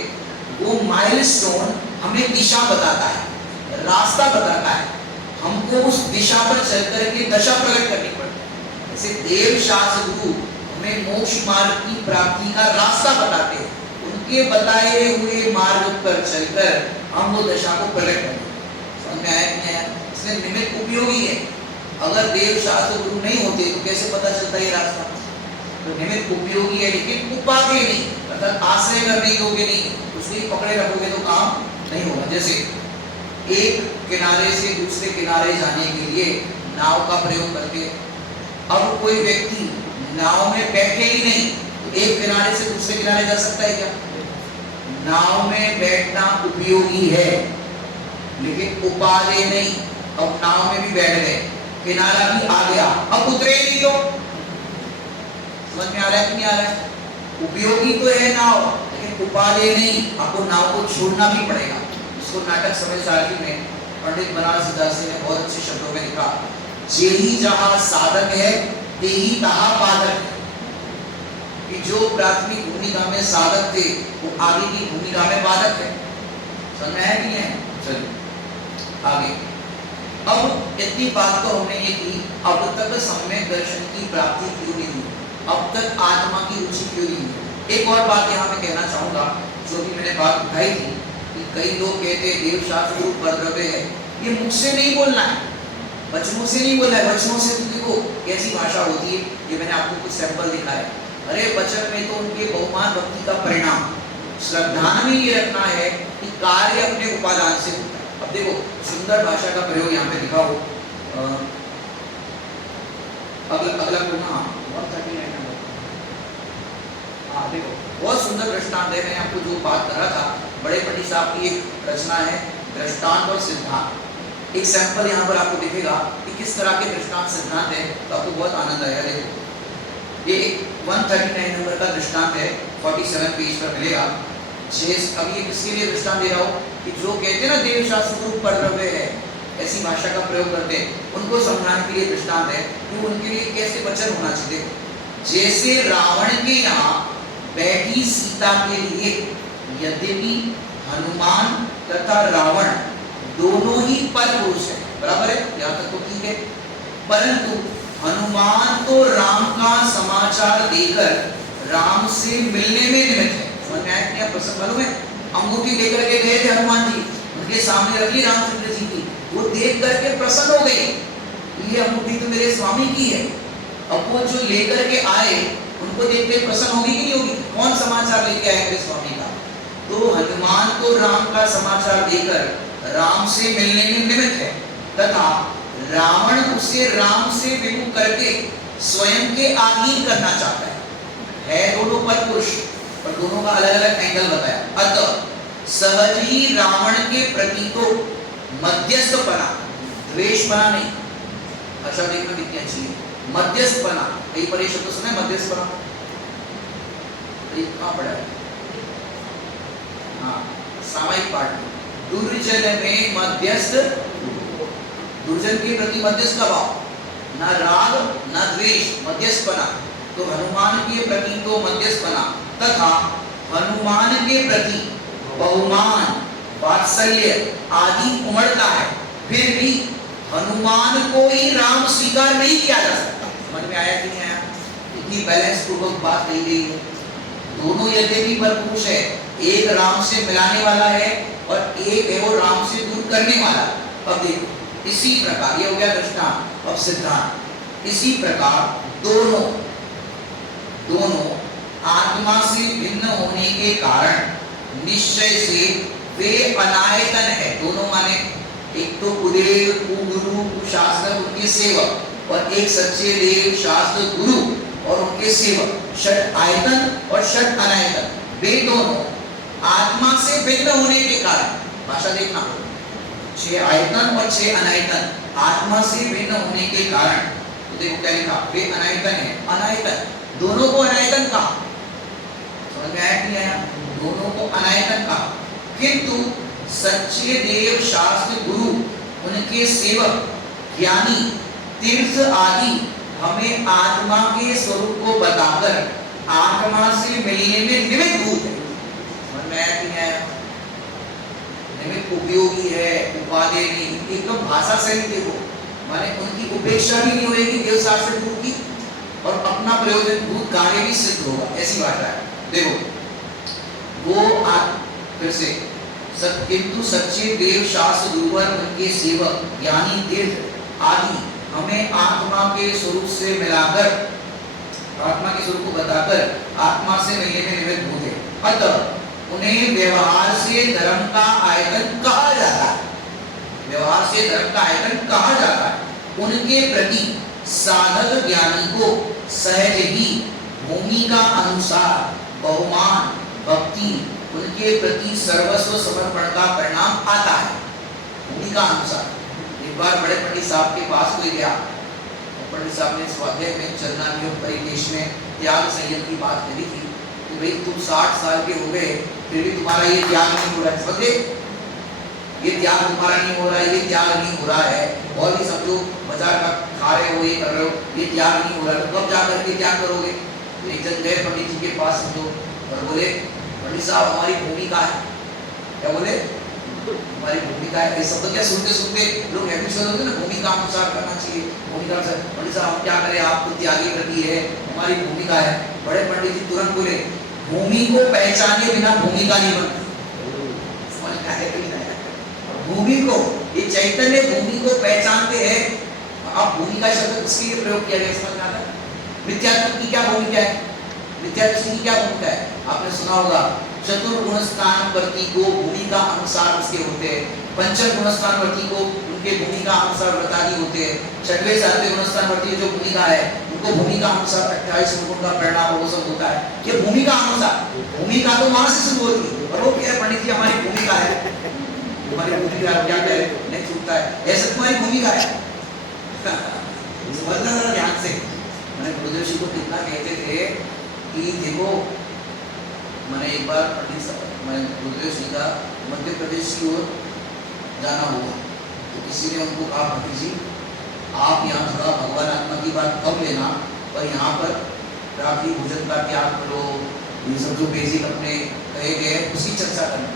वो माइलस्टोन हमें दिशा बताता है, रास्ता बताता है, हमको उस दिशा पर चल करके दशा प्रकट करनी पड़ती है। जैसे देव शास्त्र गुरु हमें मोक्ष मार्ग की प्राप्ति का रास्ता बताते हैं, उनके बताए हुए मार्ग पर चलकर हम वो दशा को प्रकट करें। समझ में आया कि नहीं आया? इसलिए निमित्त उपयोगी है। अगर देव शास्त्र गुरु नहीं होते तो कैसे पता चलता ये रास्ता? तो निमित्त उपयोगी है लेकिन उपादेय नहीं, अर्थात आश्रय करने योग्य नहीं। उसको ही पकड़े रखोगे तो काम नहीं होगा। जैसे एक किनारे से दूसरे किनारे जाने के लिए नाव का प्रयोग करते हैं। अब कोई व्यक्ति नाव में बैठे ही नहीं तो एक किनारे से दूसरे किनारे जा सकता है क्या? नाव में बैठना उपयोगी है लेकिन उपादेय नहीं। अब नाव में भी बैठ गए, किनारा भी आ गया, अब उतरे ही नहीं। तो समझ में आ रहा है कि नहीं आ रहा है? उपयोगी तो है नाव लेकिन उपादेय नहीं, आपको नाव को छोड़ना भी पड़ेगा। इसको नाटक समय सारथी में पंडित बनारस दास ने बहुत अच्छे शब्दों में लिखा, जेहि जहां साधक है तेहि तहां पादक है। कि जो प्राथमिक भूमिका में साधक थे वो आगे की भूमिका में बाधक है। समझ में आया कि नहीं? चलिए आगे। अब इतनी बात तो हमने ये की, अब तक सम्यक दर्शन की प्राप्ति क्यों नहीं हुई? अब तक आत्मा की रुचि क्यों नहीं हुई? एक और बात यहाँ मैं कहना चाहूंगा, जो भी मैंने बात उठाई थी कि कई लोग कहते हैं देव शास्त्र गुरु परद्रव्य है। ये मुझसे नहीं बोलना है, वचनों से नहीं बोला है, वचनों से तो देखो कैसी भाषा होती है, ये मैंने आपको कुछ सैंपल दिखाया। अरे वचन में तो उनके बहुमान भक्ति का परिणाम, श्रद्धा में ये रखना है कि कार्य अपने उपादान से होता है। अब देखो सुंदर भाषा का प्रयोग यहाँ पे लिखा हो, अगला पढ़ना, हाँ देखो बहुत सुंदर दृष्टांत है। मैं आपको जो बात कर रहा था, बड़े पंडित साहब की एक रचना है दृष्टांत और सिद्धांत। एक सैंपल यहाँ पर आपको दिखेगा कि किस तरह के दृष्टांत सिद्धांत है, तो आपको बहुत आनंद आएगा। देखो ये 139 नंबर का दृष्टांत है, 47 पेज पर मिलेगा। अब ये किसके लिए दृष्टांत दे रहा हूँ कि जो कहते हैं ना देव शास्त्र रूप पढ़ रहे हैं, ऐसी भाषा का प्रयोग करते हैं, उनको समझाने के लिए दृष्टांत है कि उनके लिए कैसे वचन होना चाहिए। जैसे रावण के यहाँ बैठी सीता के लिए यद्यपि हनुमान तथा रावण दोनों ही पर पुरुष है, बराबर है, यहाँ तक तो ठीक है, परंतु हनुमान तो राम का समाचार देकर राम से मिलने में निमित्त है। समझ में आया क्या प्रसंग? मालूम है, अंगूठी लेकर के गए थे हनुमान जी, उनके सामने रख ली रामचंद्र जी की, वो देख करके प्रसन्न हो गए, ये अंगूठी तो मेरे स्वामी की है। अब वो जो लेकर के आए उनको देख के प्रसन्न होगी कि नहीं होगी? कौन समाचार लेके आए मेरे स्वामी का? तो हनुमान तो राम का समाचार देकर राम से मिलने में निमित्त है, तथा रावण उसे राम से विमुख करके स्वयं के आधीन करना चाहता है दोनों पर पुरुष, और दोनों का अलग अलग एंगल बताया। अतः सहज ही रावण के प्रति तो मध्यस्थपना, द्वेषपना नहीं, अच्छा देखना कितनी अच्छी है, मध्यस्थपना, कई पर ये शब्द सुना है मध्यस्थपना, कहाँ पढ़ा है? हाँ सामायिक पाठ, दुर्जन में मध्यस्थ, दुर्जन के प्रति मध्यस्थ का भाव, न राग न द्वेष, मध्यस्थपना। तो हनुमान के प्रति तो मध्यस्थपना, तथा हनुमान के प्रति बहुमान वात्सल्य आदि उमड़ता है, फिर भी हनुमान को ही राम स्वीकार नहीं किया जा सकता। समझ में आया कि नहीं आया? इतनी बैलेंस पूर्वक बात कही गई है। दोनों यद्यपि पर पुरुष है, एक राम से मिलाने वाला है और एक है वो राम से दूर करने वाला। अब देखो इसी प्रकार, ये हो गया दृष्टांत, अब सिद्धांत। इसी प्रकार दोनों आत्मा से भिन्न होने के कारण निश्चय से वे अनायतन है। दोनों माने एक तो कुदेव, कुगुरु, कुशास्त्र, उनके सेवक, और एक सच्चे देव शास्त्र गुरु और उनके सेवक, षट आयतन और षट अनायतन, वे दोनों आत्मा से भिन्न होने के कारण, भाषा देखना, 6 आयतन और 6 अनायतन, आत्मा से भिन्न होने के कारण, तो देखो क्या लिखा, वे अनायतन है, अनायतन, दोनों को अनायतन कहा। समझ में आया कि नहीं आया? दोनों को अनायतन कहा, किंतु सच्चे देव शास्त्र गुरु, उनके सेवक ज्ञानी, तीर्थ आदि हमें आत्मा के स्वरूप को बताकर आत्मा से मिलने में निमित्त भूत है। समझ में आया कि नहीं आया? निमित्त उपयोगी है, उपादेय नहीं, एकदम भाषा सही देखो, माने उनकी उपेक्षा भी नहीं होगी देव शास्त्र गुरु की, और अपना प्रयोजन भूत कार्य भी सिद्ध होगा, ऐसी बात है। देखो वो फिर से किंतु सच्चे देव शास्त्र गुरुवर, उनके सेवक ज्ञानी, तीर्थ आदि हमें आत्मा के स्वरूप से मिलाकर, आत्मा के स्वरूप को बताकर आत्मा से मिलने में निमित्त भूत है। अतः उन्हें व्यवहार से धर्म का आयतन कहा जाता है, व्यवहार से धर्म का आयतन कहा जाता है। उनके प्रति साधक ज्ञानी को सहज ही भूमिका अनुसार बहुमान भक्ति, उनके प्रति सर्वस्व समर्पण का परिणाम आता है, भूमिका अनुसार। एक बार बड़े पंडित साहब के पास कोई गया, पंडित साहब ने स्वाध्याय में चरणार्थ परिवेश में त्याग संयम की बात करी थी कि भाई तुम 60 साल के हो गए, फिर भी तुम्हारा ये त्याग नहीं हो रहा है। समझे? ये त्याग तुम्हारा नहीं हो रहा है, ये त्याग नहीं हो रहा है, और भी सब जो बाजार का खा रहे हो, ये कर रहे हो, ये त्याग नहीं हो रहा है, कब जाकर के त्याग करोगे? एक जन गए पंडित जी के पास समझो, और बोले पंडित साहब हमारी भूमिका है। क्या बोले? हमारी भूमिका है। ये शब्द क्या सुनते सुनते लोग हैबिचुअल होते हैं ना, भूमिका अनुसार करना चाहिए, भूमिका अनुसार। पंडित साहब हम क्या करें, आप तो त्यागी प्रति है, हमारी भूमिका है। बड़े पंडित जी तुरंत बोले भूमि को पहचाने बिना भूमिका नहीं बनती। समझ में आया कि नहीं आया? भूमि को, ये चैतन्य भूमि को पहचानते हैं आप भूमिका शब्द किसके लिए प्रयोग किया गया समझ में आता है? मिथ्यात्व की क्या भूमिका है? मिथ्यादृष्टि की क्या भूमिका है? आपने सुना होगा चतुर्गुण स्थान वर्ती को भूमिका अनुसार उसके होते हैं, पंचम गुण स्थान वर्ती को उनके भूमिका अनुसार व्रतादि होते हैं, छठवें सातवें गुण स्थान वर्ती जो भूमिका है उनको भूमिका अनुसार 28 गुण का परिणाम वो सब होता है। ये भूमिका अनुसार, भूमिका तो वहां से शुरू होती है और वो क्या है पंडित जी हमारी भूमिका है, हमारी भूमिका क्या कह रहे नहीं छूटता है ऐसा तुम्हारी भूमिका है। समझना जरा ध्यान से। मैंने गुरुदेव जी को कितना कहते थे कि देखो मैंने एक बार पंडित साहब मैं गुरुदेव जी का मध्य प्रदेश की ओर जाना हुआ तो किसी ने उनको कहा पंडित जी आप यहाँ थोड़ा भगवान आत्मा की बात कम लेना और यहाँ पर रात्रि भोजन का त्याग करो, ये सब जो बेसिक अपने कहे गए उसकी चर्चा करना,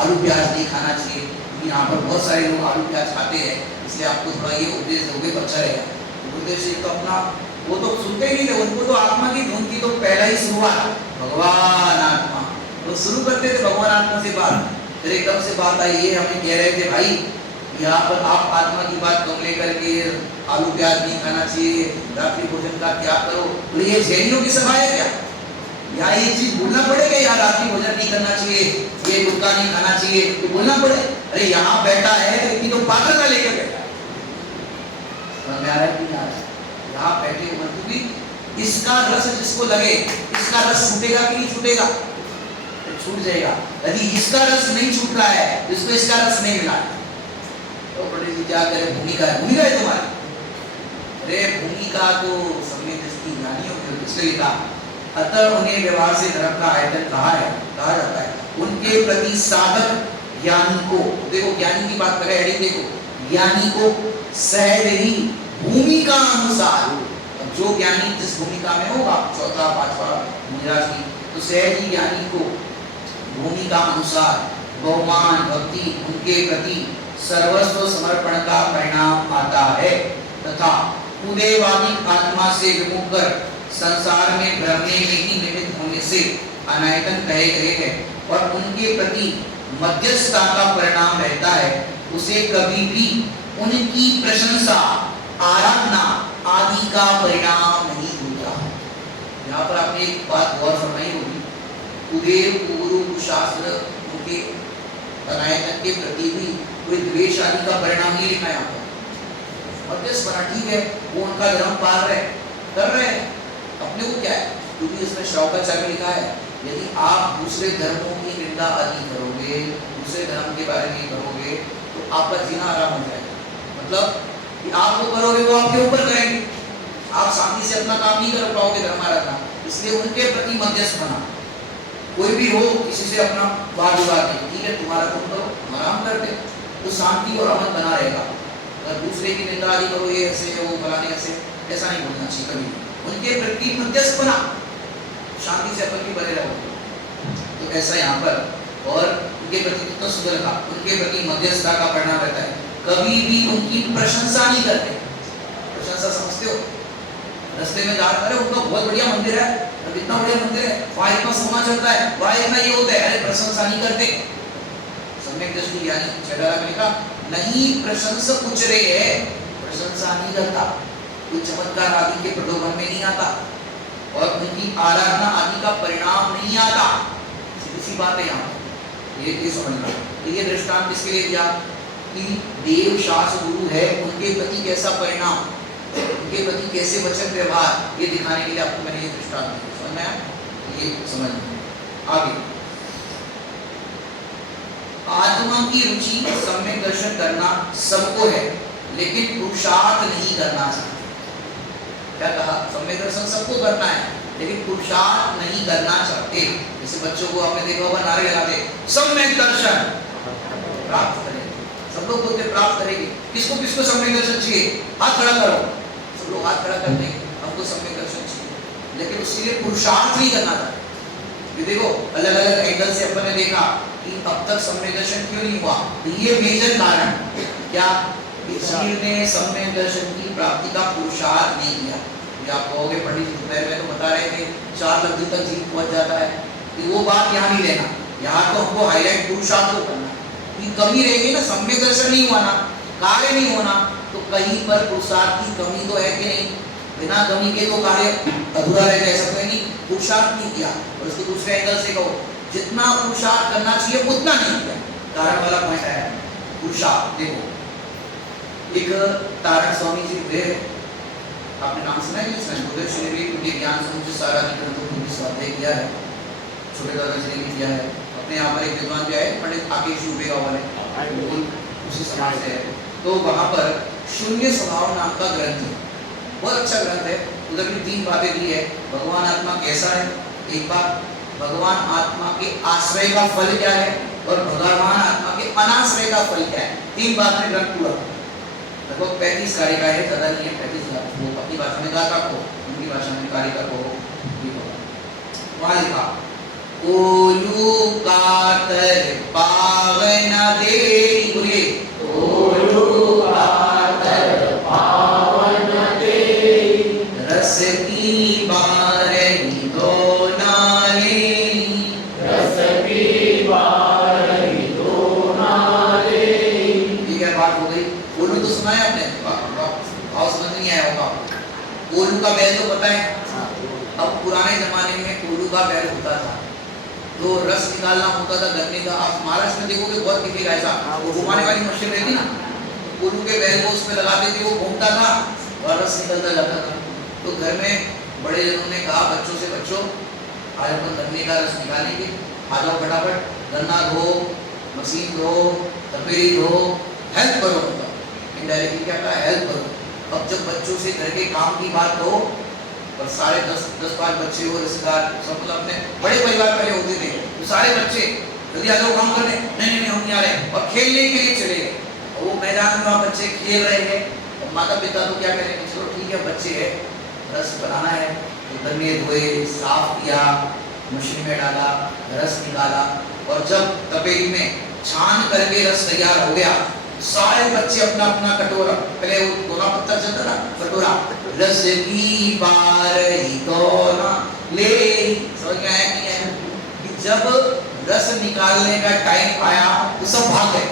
आलू प्याज नहीं खाना चाहिए क्योंकि यहाँ पर बहुत सारे लोग आलू प्याज खाते हैं इसलिए आपको थोड़ा ये उपदेश दोगे तो अच्छा रहेगा। गुरुदेव जी तो अपना वो तो सुनते ही नहीं थे, उनको तो आत्मा की धुन की तो पहला ही शुरुआत भगवान आत्मा, वो शुरू करते थे भगवान आत्मा से बात। फिर एकदम से बात आई ये हमें कह रहे थे भाई यहाँ पर आप आत्मा की बात कम लेकर के आलू प्याज नहीं खाना चाहिए, रात्रि भोजन का त्याग करो, तो ये जैनियों की सभा है क्या? यहाँ ये चीज बोलना पड़ेगा यार रात्रि भोजन नहीं करना चाहिए, ये गुटखा नहीं खाना चाहिए, ये बोलना पड़े? अरे यहाँ बैठा है लेकिन तो पात्रता लेकर बैठा है, यहाँ बैठे क्योंकि इसका रस जिसको लगे इसका रस छूटेगा कि नहीं छूटेगा? छूट जाएगा। यदि इसका रस नहीं छूट रहा है जिसको इसका रस नहीं मिला तो पंडित जी क्या करें? भूमिका है, भूमिका है तुम्हारी। अरे भूमिका तो समय दृष्टि ज्ञानियों की इसलिए कहा अतः उन्हें व्यवहार से धर्म का आयतन कहा जाता है उनके प्रति साधक ज्ञानी को, देखो ज्ञानी की बात करें हेडिंग देखो, ज्ञानी को सहज ही भूमिका अनुसार, जो ज्ञानी जिस भूमिका में होगा चौथा पांचवा मुनिराज की तो सहज ही ज्ञानी को भूमिका अनुसार बहुमान भक्ति उनके प्रति सर्वस्व समर्पण का परिणाम आता है तथा उदयवादी आत्मा से विमुख कर संसार में भ्रमने में ही निमित्त होने से अनायतन कहे गए हैं और उनके प्रति मध्यस्थता का परिणाम रहता है, उसे कभी भी उनकी प्रशंसा आराधना आदि का परिणाम नहीं होता। यहाँ पर आपने एक बात गौर फरमाई होगी, कुबेर गुरु शास्त्र उनके अनायतन के प्रति भी कोई द्वेष आदि का परिणाम नहीं लिखा यहाँ पर। मध्यस्थ बना ठीक है, वो उनका धर्म पाल रहे कर रहे हैं, अपने को क्या है? क्योंकि इसमें श्रौकाचार्य में लिखा है यदि आप दूसरे धर्मों की निंदा आदि करोगे, दूसरे धर्म के बारे में करोगे तो आपका जीना आराम हो जाएगा। मतलब कि आप वो करोगे वो आपके ऊपर करेंगे, आप शांति से अपना काम नहीं कर पाओगे धर्म आराधना, इसलिए उनके प्रति मध्यस्थ बना। कोई भी हो किसी से अपना वाद विवाद नहीं, ठीक है तुम्हारा तुम करो आराम कर दे तो शांति और अमन बना रहेगा। अगर दूसरे की निंदा आदि करो ये ऐसे है वो फलाने ऐसे, ऐसा नहीं बोलना चाहिए कभी। उनके प्रति मध्यस्थ बना, शांति से अपन की बने रहो। तो ऐसा यहाँ पर और उनके प्रति कितना सुंदर था, उनके प्रति मध्यस्थता का परिणाम रहता है, कभी भी उनकी प्रशंसा नहीं करते। प्रशंसा समझते हो? रास्ते में जा रहे उनका बहुत बढ़िया मंदिर है, इतना बढ़िया मंदिर है, वहाँ इतना सोना चलता है, वहाँ इतना ये होता है, अरे प्रशंसा नहीं करते। सम्यक दृष्टि यानी छठा में लिखा नहीं प्रशंसक उच्चरे है, प्रशंसा नहीं करता, कोई चमत्कार आदि के प्रलोभन में नहीं आता और उनकी आराधना आदि का परिणाम नहीं आता। सीधी सी बात है यहाँ ये समझना। तो ये दृष्टांत किसके लिए दिया कि देव शास्त्र गुरु है उनके प्रति कैसा परिणाम, उनके प्रति कैसे वचन व्यवहार, ये दिखाने के लिए आपको मैंने ये दृष्टांत दिया। समझ में आया? ये समझ आगे आत्मा की रुचि सम्यक दर्शन करना सबको है लेकिन पुरुषार्थ नहीं करना चाहिए। क्या कहा? सम्यक दर्शन सबको करना है लेकिन पुरुषार्थ नहीं करना चाहते। जैसे बच्चों को आपने देखा होगा नारे लगाते सम्यक दर्शन प्राप्त करेंगे, सब लोग बोलते प्राप्त करेंगे, किसको किसको सम्यक दर्शन चाहिए? हाथ खड़ा करो, सब लोग हाथ खड़ा करते हैं हमको सम्यक दर्शन चाहिए, लेकिन उसके लिए पुरुषार्थ नहीं करना चाहते। ये देखो अलग अलग एंगल से अपन ने देखा कि अब तक सम्यक दर्शन क्यों नहीं हुआ, तो ये मेजर कारण क्या जीव ने सम्यक दर्शन की प्राप्ति का पुरुषार्थ नहीं किया। ये आप कहोगे पंडित जी दोपहर में तो बता रहे थे 4 लाख दिन तक जीव पहुंच जाता है, कि वो बात यहाँ नहीं लेना, यहाँ तो हमको हाईलाइट पुरुषार्थ को करना। कमी रहेगी ना, सम्यक दर्शन नहीं हुआ ना, कार्य नहीं होना, तो कहीं पर पुरुषार्थ की कमी तो है कि नहीं? बिना कमी के तो कार्य अधूरा रह जाए, ऐसा तो है नहीं। पुरुषार्थ नहीं किया, और उसको दूसरे एंगल से कहो जितना पुरुषार्थ करना चाहिए उतना नहीं किया। कारण वाला पॉइंट है पुरुषार्थ। देखो एक तारण स्वामी जी थे, आपने नाम सुना है? गुरुदेव श्री भी उनके ज्ञान समुद्र सारा ग्रंथों को भी स्वाध्याय किया है, छोटे दादाजी ने भी किया है। अपने यहाँ पर एक विद्वान जो है पंडित आकेश उबेगा वाले, बिल्कुल उसी समाज से है। तो वहाँ पर शून्य स्वभाव नाम का ग्रंथ है, बहुत अच्छा ग्रंथ है। उधर भी 3 बातें दी है। भगवान आत्मा कैसा है, एक बात, भगवान आत्मा के आश्रय का फल क्या है, और भगवान आत्मा के अनाश्रय का फल क्या है। 3 बात में ग्रंथ पूरा, लगभग 35 कार्य का है, ज्यादा नहीं है, 35 वो अपनी भाषा में गाता को, उनकी भाषा में कार्य का को। वहाँ लिखा ओलू कातर पावन दे, बोलिए ओलू कातर पावन दे, रस की बारही दो नाले, रस की बारही दो नाले। ठीक है, बात हो गई। ओलू तो सुना है आपने, भाव समझ नहीं आया होगा। ओलू का बैल तो पता है। अब पुराने जमाने में ओलू का बैल होता था, तो रस निकालना होता था गन्ने का। आप महाराष्ट्र में देखोगे बहुत दिखेगा ऐसा, वो घुमाने वाली मशीन रहती ना, ओलू के बैल को उसमें लगाते थे, वो घूमता था और रस निकलता जाता था। तो घर में बड़े जनों ने कहा बच्चों से, बच्चों आज अपन गन्ने का रस निकालेंगे, आ जाओ फटाफट, गन्ना धो, मशीन धो, तपेली धो, हेल्प करो। इनडायरेक्टली क्या कहा, हेल्प करो। अब जब बच्चों से घर के काम की बात हो, और सारे 10-5 बच्चे हो, रिश्तेदार सब, मतलब अपने बड़े परिवार पहले होते थे, तो सारे बच्चे जल्दी आ जाओ काम करने, नहीं नहीं हम नहीं आ रहे, और खेलने के लिए चले गए। और वो मैदान में वहाँ बच्चे खेल रहे हैं, और माता पिता तो क्या करेंगे, चलो ठीक है बच्चे है, रस बनाना है, तो गन्ने धोए, साफ किया, मशीन में डाला, रस निकाला, और जब तपेली में छान करके रस तैयार हो गया, सारे बच्चे अपना अपना कटोरा, पहले वो दोना पत्ता चलता था, कटोरा, रस की बारही दोना ले। समझ में आया नहीं आया? कि जब रस निकालने का टाइम आया तो सब भाग गए,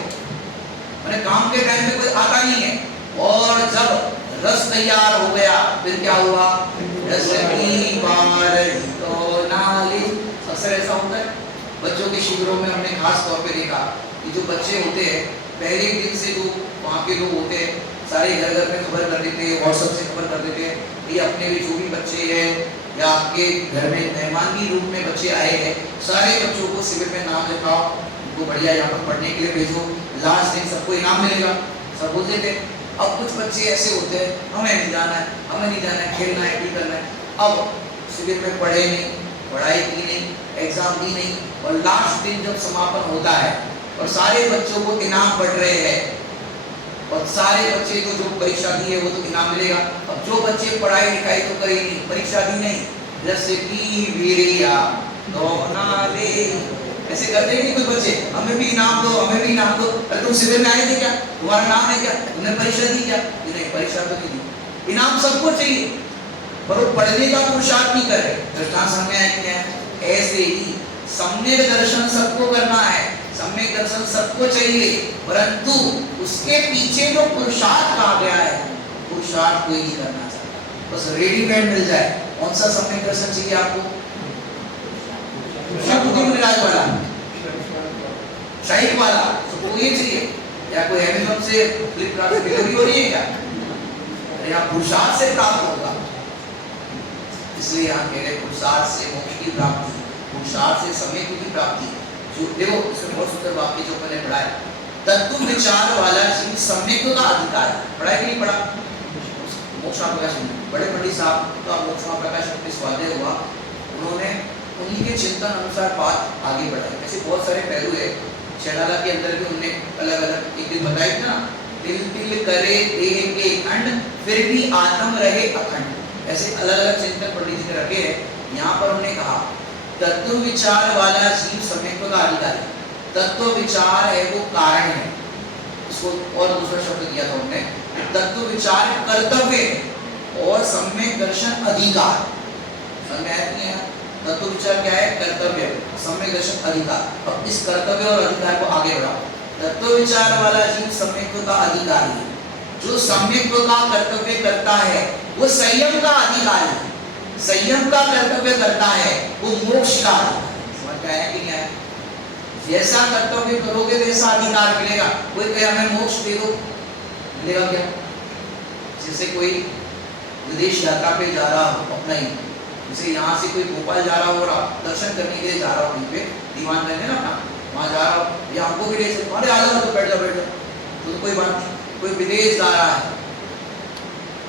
मैंने काम के टाइम में कोई आता नहीं है। और जब रस तैयार हो गया फिर क्या हुआ, रस की बारही दोना ले। अक्सर ऐसा होता है बच्चों के शिविरों में, हमने खास तौर पे देखा कि जो बच्चे होते हैं पहले दिन से जो वहाँ के लोग होते हैं सारे घर घर में खबर कर देते हैं, व्हाट्सएप से खबर कर देते हैं, ये अपने भी जो भी बच्चे हैं या आपके घर में मेहमान के रूप में बच्चे आए हैं, सारे बच्चों को शिविर में नाम लिखाओ, उनको बढ़िया यहाँ पर पढ़ने के लिए भेजो, लास्ट दिन सबको इनाम मिलेगा, सब बोलते थे। अब कुछ बच्चे ऐसे होते हैं, हमें नहीं जाना है, हमें नहीं जाना है, खेलना है, ठीक करना है। अब शिविर में पढ़े नहीं, पढ़ाई की नहीं, एग्जाम दी नहीं, और लास्ट दिन जब समापन होता है और सारे बच्चों को इनाम बढ़ रहे हैं, और सारे बच्चे को जो परीक्षा दी है वो तो इनाम मिलेगा। अब जो बच्चे पढ़ाई लिखाई तो करे नहीं, परीक्षा दी नहीं, जैसे कि वीरिया दोना ले, ऐसे करते हैं नहीं कुछ बच्चे, हमें भी इनाम दो, हमें भी इनाम दो। अरे तुम शिविर में आए थे क्या, तुम्हारा नाम है क्या, तुमने परीक्षा दी क्या? नहीं, परीक्षा तो नहीं दी। इनाम सबको चाहिए पर वो पढ़ने का पुरुषार्थ नहीं कर रहे। दृष्टांत सामने आया क्या है? ऐसे ही सम्यक दर्शन सबको करना है, सम्यक दर्शन सबको चाहिए, परंतु उसके पीछे जो पुरुषार्थ कहा गया है, पुरुषार्थ कोई नहीं करना चाहता, बस रेडीमेड मिल जाए। कौन सा सम्यक दर्शन चाहिए आपको? बुद्धिराज वाला, शाही वाला, सबको ये चाहिए? या कोई अमेज़न से, फ्लिपकार्ट से डिलीवरी हो रही है क्या? या पुरुषार्थ से प्राप्त होगा। इसलिए यहाँ कह रहे पुरुषार्थ से मोक्ष की प्राप्ति, पुरुषार्थ से सम्यक की प्राप्ति। जो देखो इसमें बहुत सुंदर वाक्य जो मैंने पढ़ा है, तत्व विचार वाला जीव सम्यक का अधिकार है। पढ़ा है कि नहीं पढ़ा? मोक्ष प्रकाश बड़े पंडित साहब का मोक्ष प्रकाश में स्वाध्याय हुआ, उन्होंने उन्हीं के चिंतन अनुसार बात आगे बढ़ाई। ऐसे बहुत सारे पहलू है शैलाला के अंदर भी उन्होंने अलग अलग एक दिन बताई थी ना, दिल दिल करे देह के खंड फिर भी आत्म रहे अखंड, ऐसे अलग अलग चिंतन पंडित जी ने रखे हैं। यहाँ पर उन्होंने कहा तत्व विचार वाला जीव सम्यक का अधिकारी। तत्व विचार है वो कारण है, इसको और दूसरा शब्द दिया था उन्होंने, तत्व विचार कर्तव्य और सम्यक दर्शन अधिकार। समझ नहीं है? तत्व विचार क्या है? कर्तव्य, सम्यक दर्शन अधिकार। अब इस कर्तव्य और अधिकार को आगे बढ़ाओ। तत्व विचार वाला जीव सम्यक का अधिकारी है, जो सम्यक्त्व का कर्तव्य करता है वो संयम का अधिकारी है, संयम का कर्तव्य करता है वो मोक्ष का अधिकारी। समझ में आया कि नहीं आया? जैसा कर्तव्य करोगे वैसा अधिकार मिलेगा। कोई कहे हमें मोक्ष दे दो, मिलेगा क्या? जैसे कोई विदेश यात्रा पे जा रहा हो अपना ही, जैसे यहाँ से कोई भोपाल जा रहा हो और आप दर्शन करने के लिए जा रहा हो, कहीं पे दीवान रहने ना अपना, वहाँ जा रहा हो, या हमको भी ले सकते, अरे आ जाओ, तो बैठ जाओ बैठ जाओ, तो कोई बात नहीं। कोई विदेश जा रहा है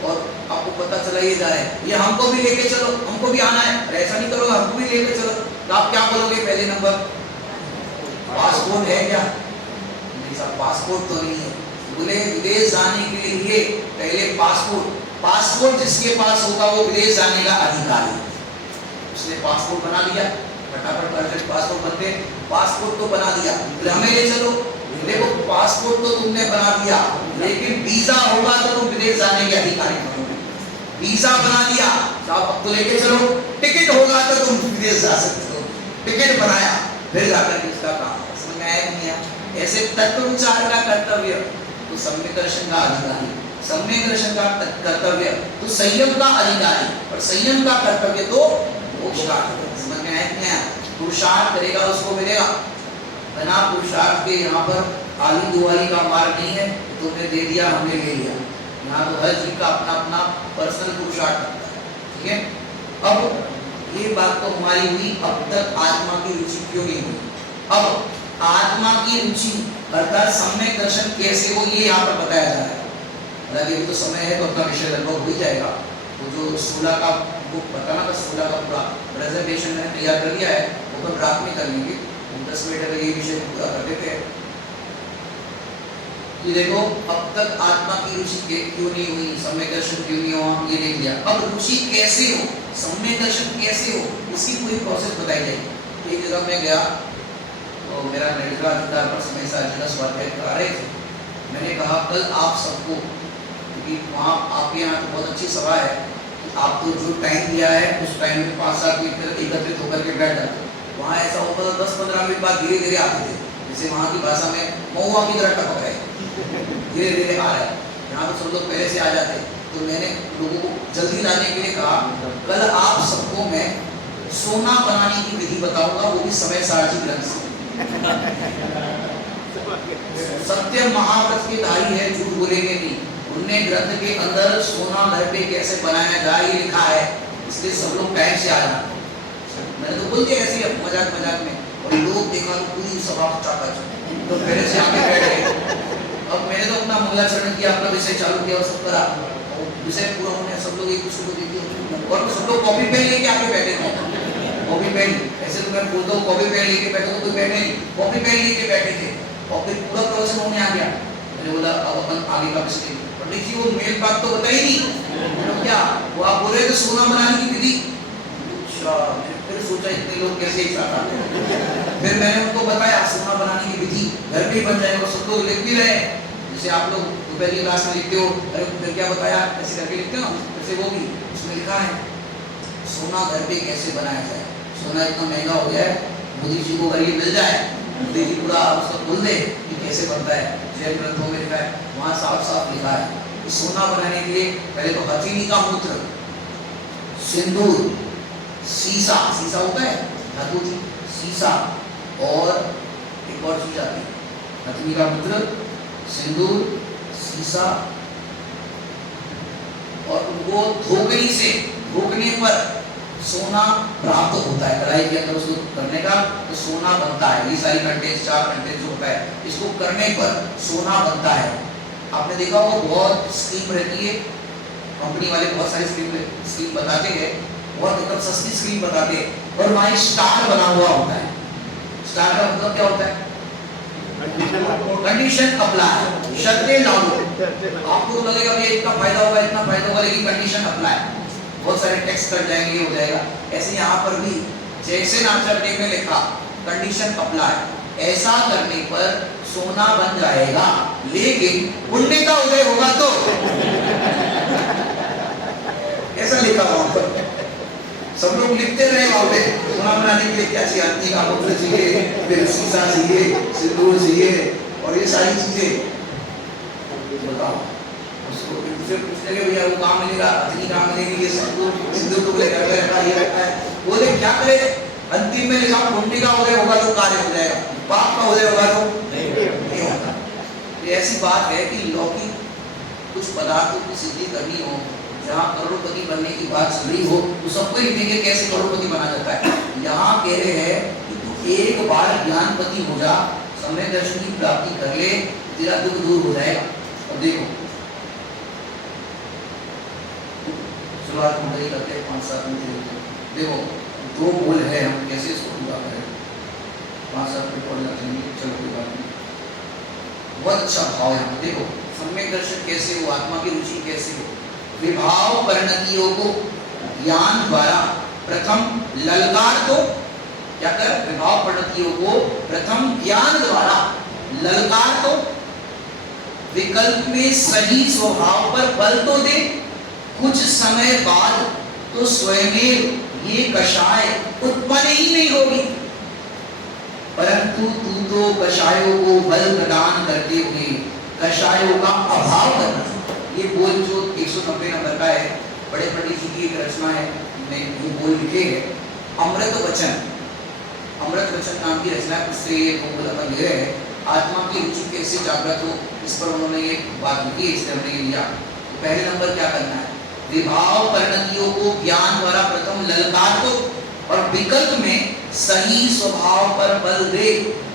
और आपको पता चला ये जा रहा है, ये हमको भी लेके चलो, हमको भी आना है, अरे ऐसा नहीं करो, हमको भी लेके चलो, तो आप क्या बोलोगे? पहले नंबर, पासपोर्ट है क्या? नहीं साहब, पासपोर्ट तो नहीं है। बोले विदेश जाने के लिए पहले पासपोर्ट, पासपोर्ट जिसके पास होगा वो विदेश जाने का अधिकारी है। उसने पासपोर्ट बना लिया, फटाफट अर्जेंट पासपोर्ट बनते, पासपोर्ट तो बना दिया, फिर हमें ले चलो। देखो पासपोर्ट तो तुमने बना दिया, लेकिन वीजा होगा तो तुम विदेश जाने के अधिकारी बनोगे। वीजा बना दिया, साहब अब तो लेके चलो, टिकट होगा तो तुम विदेश जा सकते हो, टिकट बनाया, फिर जाकर इसका काम समझ में आया नहीं आया? ऐसे तत्व विचार का कर्तव्य तो सम्यक दर्शन का अधिकारी, सम्यक दर्शन का कर्तव्य तो संयम का अधिकारी, और संयम का कर्तव्य तो मोक्ष का। समझ में आया नहीं आया? पुरुषार्थ करेगा उसको मिलेगा, बिना पुरुषार्थ के यहाँ पर आली दुआली का मार्ग नहीं है। तुमने दे दिया, हमने ले लिया, यहाँ तो हर चीज का अपना अपना पर्सनल पुरुषार्थ होता है। ठीक है, अब ये बात तो हमारी हुई, अब तक आत्मा की रुचि क्यों नहीं हुई? अब आत्मा की रुचि अर्थात सम्यक दर्शन कैसे हो, ये यहाँ पर बताया जा रहा है। हालांकि अभी तो समय है तो अपना विषय लगभग हो जाएगा। वो जो 16 का बुक बताना था, 16 का पूरा प्रेजेंटेशन मैंने तैयार कर लिया है, वो तो ड्राफ्ट में कर लेंगे, 10 मिनट अगर ये विषय पूरा कर देते हैं। ये देखो अब तक आत्मा की रुचि क्यों नहीं हुई, सम्यक दर्शन क्यों नहीं हुआ, ये देख लिया। अब रुचि कैसे हो, सम्यक दर्शन कैसे हो, इसकी पूरी प्रोसेस बताई जाएगी। एक जगह मैं गया तो मेरा निर्जला अधिकार पर समय साझा स्वाध्याय करा रहे थे। मैंने कहा कल आप सबको, क्योंकि वहाँ आपके यहाँ तो बहुत अच्छी सभा है, आपको जो टाइम दिया है उस टाइम में 5-7 मिनट एकत्रित होकर के बैठ जाते। वहाँ ऐसा होता था 10-15 मिनट बाद धीरे धीरे आते थे, जैसे वहाँ की भाषा में महुआ की तरह टपक रहे, धीरे धीरे आ रहे। यहाँ तो सब लोग पहले से आ जाते। तो मैंने लोगों को जल्दी लाने के लिए कहा कल आप सबको मैं सोना बनाने की विधि बताऊंगा, वो भी समय सारथी ग्रंथ से। सत्य महाव्रत के धारी है, झूठ बोलेंगे नहीं। उनने ग्रंथ के अंदर सोना घर पे कैसे बनाया जाए ये लिखा है, इसलिए सब लोग टाइम से आ जाना। मैंने तो बोल दिया ऐसे मजाक मजाक में, और लोग देखा तो पूरी सभा चाकाचक तो पहले से आके बैठ गए। अब मैंने तो अपना मंगलाचरण किया, अपना विषय चालू किया और सब करा, विषय पूरा होने सब लोग एक दूसरे को देखिए, और सब लोग कॉपी पेन लेके आके बैठे थे। कॉपी पेन ऐसे तो मैं बोलता हूँ कॉपी पेन लेके बैठे तो कोई बैठे नहीं, कॉपी पेन लेके बैठे थे और फिर पूरा प्रवचन होने आ गया। मैंने बोला अब अपन आगे का विषय, पंडित जी वो मेन बात तो बताई नहीं, तो क्या वो आप बोल रहे थे सोना बनाने की विधि? फिर सोचा इतने लोग कैसे एक साथ आते हैं। फिर मैंने उनको बताया सोना बनाने की विधि घर पे बन जाएगा, सब लोग लिख भी रहे, जैसे आप लोग दोपहर की क्लास में लिखते हो, अरे फिर क्या बताया ऐसे करके लिखते हो, जैसे वो भी उसमें लिखा है सोना घर पे कैसे बनाया जाए। सोना इतना महंगा हो गया है, मोदी जी को अगर ये मिल जाए, मोदी जी पूरा उसको बोल दे कि कैसे बनता है, जैन ग्रंथों में लिखा है, वहाँ साफ साफ लिखा है कि सोना बनाने के लिए पहले तो हथेली का मूत्र, सिंदूर, शीशा, शीशा होता है धातु, शीशा और एक और चीज आती है, हथेली का मूत्र, सिंदूर, शीशा, और उनको धोकनी से धोकने पर सोना प्राप्त होता है। कढ़ाई के अंदर उसको करने का तो सोना बनता है। ये सारी कंटेंट 4 कंटेंट जो होता है, इसको करने पर सोना बनता है। आपने देखा होगा बहुत स्कीम रहती है, कंपनी वाले बहुत सारी स्कीम बताते हैं, बहुत एकदम सस्ती स्कीम बताते हैं, और वहाँ स्टार बना हुआ होता है। स्टार का मतलब क्या होता है? कंडीशन अप्लाई, शर्तें लागू। आपको लगेगा कि इतना फायदा होगा, इतना फायदा होगा, लेकिन कंडीशन अप्लाई, बहुत सारे टैक्स कट जाएंगे, हो जाएगा। ऐसे यहाँ पर भी जैसे नाचरने में लिखा कंडीशन अप्लाई, ऐसा करने पर सोना बन जाएगा, लेकिन पुण्य का उदय होगा तो ऐसा लिखा वहां पर। सब लोग लिखते रहे वहां पे सोना बनाने के लिए क्या चाहिए, आदमी का मूत्र चाहिए, फिर शीशा चाहिए, सिंदूर चाहिए और ये सारी चीजें। बताओ उसको फिर पूछने के भैया वो काम मिलेगा, अतनी काम मिलेगी, ये सिंदूर टुकड़े घर में रखा ये रखा है, बोले क्या करे, अंतिम में लिखा पुण्य का उदय होगा तो कार्य हो जाएगा, पाप का उदय होगा तो नहीं होगा। ये ऐसी बात है कि लौकिक कुछ पदार्थों की सिद्धि करनी हो, जहाँ करोड़पति बनने की बात चल रही हो, तो सबको लिखेंगे कैसे करोड़पति बना जाता है। यहाँ कह रहे हैं कि तू एक बार ज्ञानपति हो जा, समय दर्शन की प्राप्ति कर ले, तेरा दुख दूर हो जाएगा। अब देखो शुरुआत मंडली करते हैं 5-7 मिनट, देखो 2 बोल है, हम कैसे इसको पूरा करें, 5-7 मिनट और लगेंगे, चलो कोई बात नहीं। बहुत अच्छा भाव है, देखो सम्यक दर्शन कैसे हो, आत्मा की रुचि कैसे हो, विभाव परिणतियों को ज्ञान द्वारा प्रथम ललकार तो क्या कर, विभाव परिणतियों को प्रथम ज्ञान द्वारा ललकार तो, विकल्प में सही स्वभाव पर बल तो दे, कुछ समय बाद तो स्वयं ये कषाय उत्पन्न ही नहीं होगी, परंतु तू तो कषायों को बल प्रदान करते हुए कषायों का अभाव करना। ये बोल जो 190 नंबर का है, बड़े पंडित जी की एक रचना है, मैं ये बोल लिखे है, अमृत वचन नाम की रचना है, उससे ये बोल अपन ले रहे हैं, आत्मा की रुचि कैसे जागृत हो, इस पर उन्होंने ये बात लिखी है, इसलिए हमने ये लिया। तो पहले नंबर क्या करना है, विभाव परिणतियों को ज्ञान द्वारा प्रथम ललकार दो और विकल्प में सही स्वभाव पर बल दे,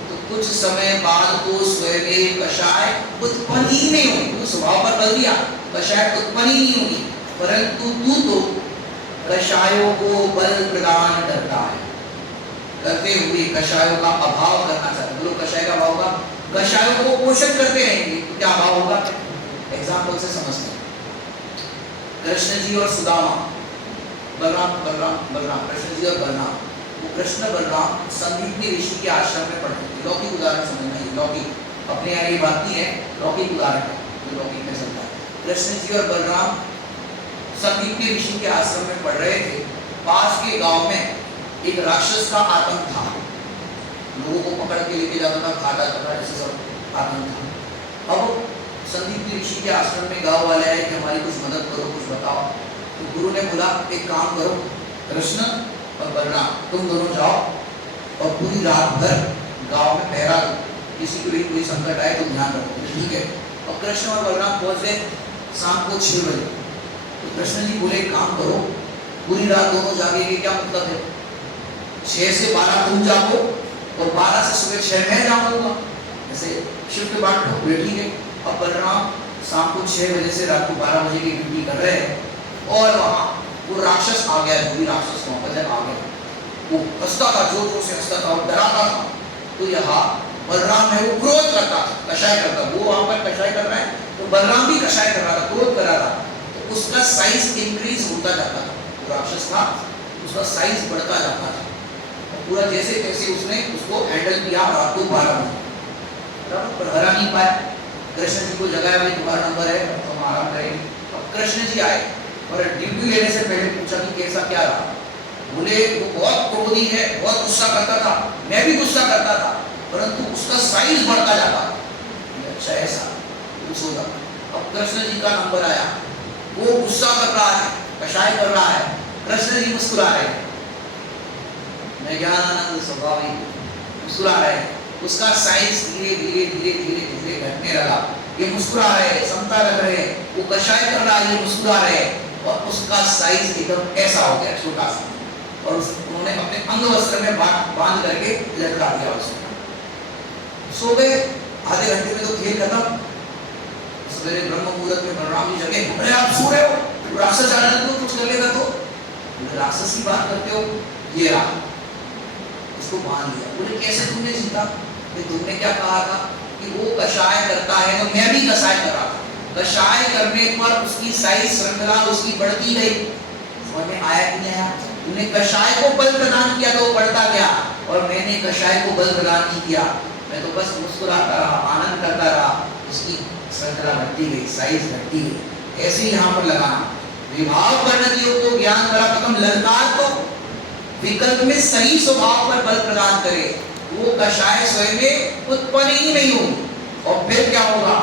तो कुछ समय बाद तो स्वयं कषाय उत्पन्न ही नहीं होगी। तो स्वभाव पर बल दिया, कषाय उत्पन्न ही नहीं होगी, परंतु तू तो कषायों को बल प्रदान करता है, करते हुए कषायों का अभाव करना चाहते। बोलो कषाय का अभाव होगा, कषायों को पोषण करते रहेंगे, क्या अभाव होगा, एग्जाम्पल से समझते हैं। कृष्ण जी और सुदामा, बलराम, कृष्ण जी और बलराम, वो कृष्ण बलराम संदीपनी ऋषि के आश्रम में पढ़ते थे। लौकिक उदाहरण समझना, ये लौकिक अपने यहाँ ये बात नहीं है, लौकिक उदाहरण है जो लौकिक में चलता है। कृष्ण जी और बलराम संदीपनी ऋषि के आश्रम में पढ़ रहे थे, पास के गांव में एक राक्षस का आतंक था, लोगों को पकड़ के लेके जाता था, खाता था, ऐसे सब आतंक था। अब संदीप ऋषि के आश्रम में गांव वाले आए कि हमारी कुछ मदद करो, कुछ बताओ। तो गुरु ने बोला एक काम करो, कृष्ण और बलराम तुम दोनों जाओ और पूरी रात भर गांव में पहरा दो, किसी को भी कोई संकट आए तो ध्यान रखो, ठीक है। और कृष्ण और बलराम पहुंच गए शाम को 6 बजे। तो कृष्ण जी बोले काम करो, पूरी रात दोनों जागेंगे, क्या मतलब है, 6 से 12 तुम जागो और 12 से सुबह 6 मैं जाऊंगा, ऐसे शिफ्ट बांट लो, ठीक है। अब बलराम शाम को 6 बजे से रात को 12 बजे की ड्यूटी कर रहे हैं और वहाँ वो राक्षस आ गया, जो भी राक्षस वहाँ पर आ गया, वो हंसता था, जोर जोर से हंसता था और डराता था। तो यहाँ बलराम है वो क्रोध करता था, कषाय करता, वो वहाँ पर कषाय कर रहा है तो बलराम भी कषाय कर रहा था, क्रोध कर रहा था। तो उसका साइज इंक्रीज होता जाता था, वो राक्षस था उसका साइज बढ़ता जाता था, पूरा जैसे तैसे उसने उसको हैंडल किया। रात को 12 बजे पर हरा नहीं पाया, कृष्ण जी को जगाया, भाई तुम्हारा नंबर है, हम आराम करेंगे। अब कृष्ण जी आए और ड्यूटी लेने से पहले पूछा कि कैसा क्या रहा। बोले वो बहुत क्रोधी है, बहुत गुस्सा करता था, मैं भी गुस्सा करता था, परंतु उसका साइज बढ़ता जाता। अच्छा ऐसा कुछ होगा। अब कृष्ण जी का नंबर आया, वो गुस्सा कर रहा है, कषाय कर रहा है, कृष्ण जी मुस्कुरा रहे हैं, मैं ज्ञानानंद स्वभाव ही मुस्कुरा रहे हैं, उसका साइज धीरे धीरे धीरे धीरे धीरे घटने लगा। ये मुस्कुरा रहे हैं, समता रख रहे हैं, वो कषाय कर रहा है, ये मुस्कुरा रहे हैं, और उसका साइज एकदम ऐसा हो गया छोटा सा, और उन्होंने अपने अंग वस्त्र में बांध करके लटका दिया उसको। सो गए, आधे घंटे में तो खेल खत्म। सवेरे ब्रह्म मुहूर्त में बलराम जी जगे, अरे आप सो रहे हो, राक्षस आ जाए तो कुछ कर लेगा, तो राक्षस की बात करते हो, ये रहा, उसको बांध दिया। बोले कैसे तुमने जीता, तुमने क्या कहा था कि वो कषाय करता है तो मैं भी कषाय कर रहा था, कषाय करने पर उसकी साइज श्रृंखला उसकी बढ़ती गई, समझ में आया कि नहीं आया। तुमने कषाय को बल प्रदान किया तो वो बढ़ता गया, और मैंने कषाय को बल प्रदान नहीं किया, मैं तो बस मुस्कुराता रहा, आनंद करता रहा, उसकी श्रृंखला बढ़ती गई, साइज बढ़ती गई। ऐसे ही यहाँ पर लगाना, विभाव परिणतियों को ज्ञान द्वारा प्रथम ललकार तो, विकल्प में सही स्वभाव पर बल प्रदान करे, वो कषाय स्वयं में उत्पन्न ही नहीं होगी। और फिर क्या होगा,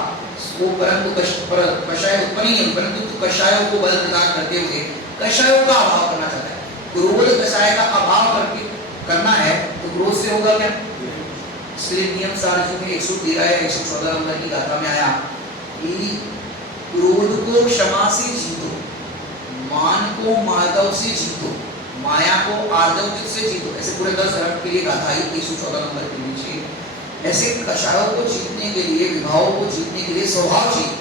वो परंतु कषाय उत्पन्न नहीं है, परंतु कषायों को बल प्रदान करते हुए कषायों का अभाव करना चाहता है। क्रोध कषाय का अभाव करके करना है तो क्रोध से होगा क्या? इसलिए नियम सारणी में 113 है 114 नंबर की गाथा में आया कि क्रोध को क्षमा से जीतो, मान को माधव से जीतो, माया को आर्जव से जीतो। ऐसे पूरे 10 ग्रंथ के लिए गाथा आई 114 नंबर के नीचे। ऐसे कषायों को जीतने के लिए, विभावों को जीतने के लिए स्वभाव चाहिए,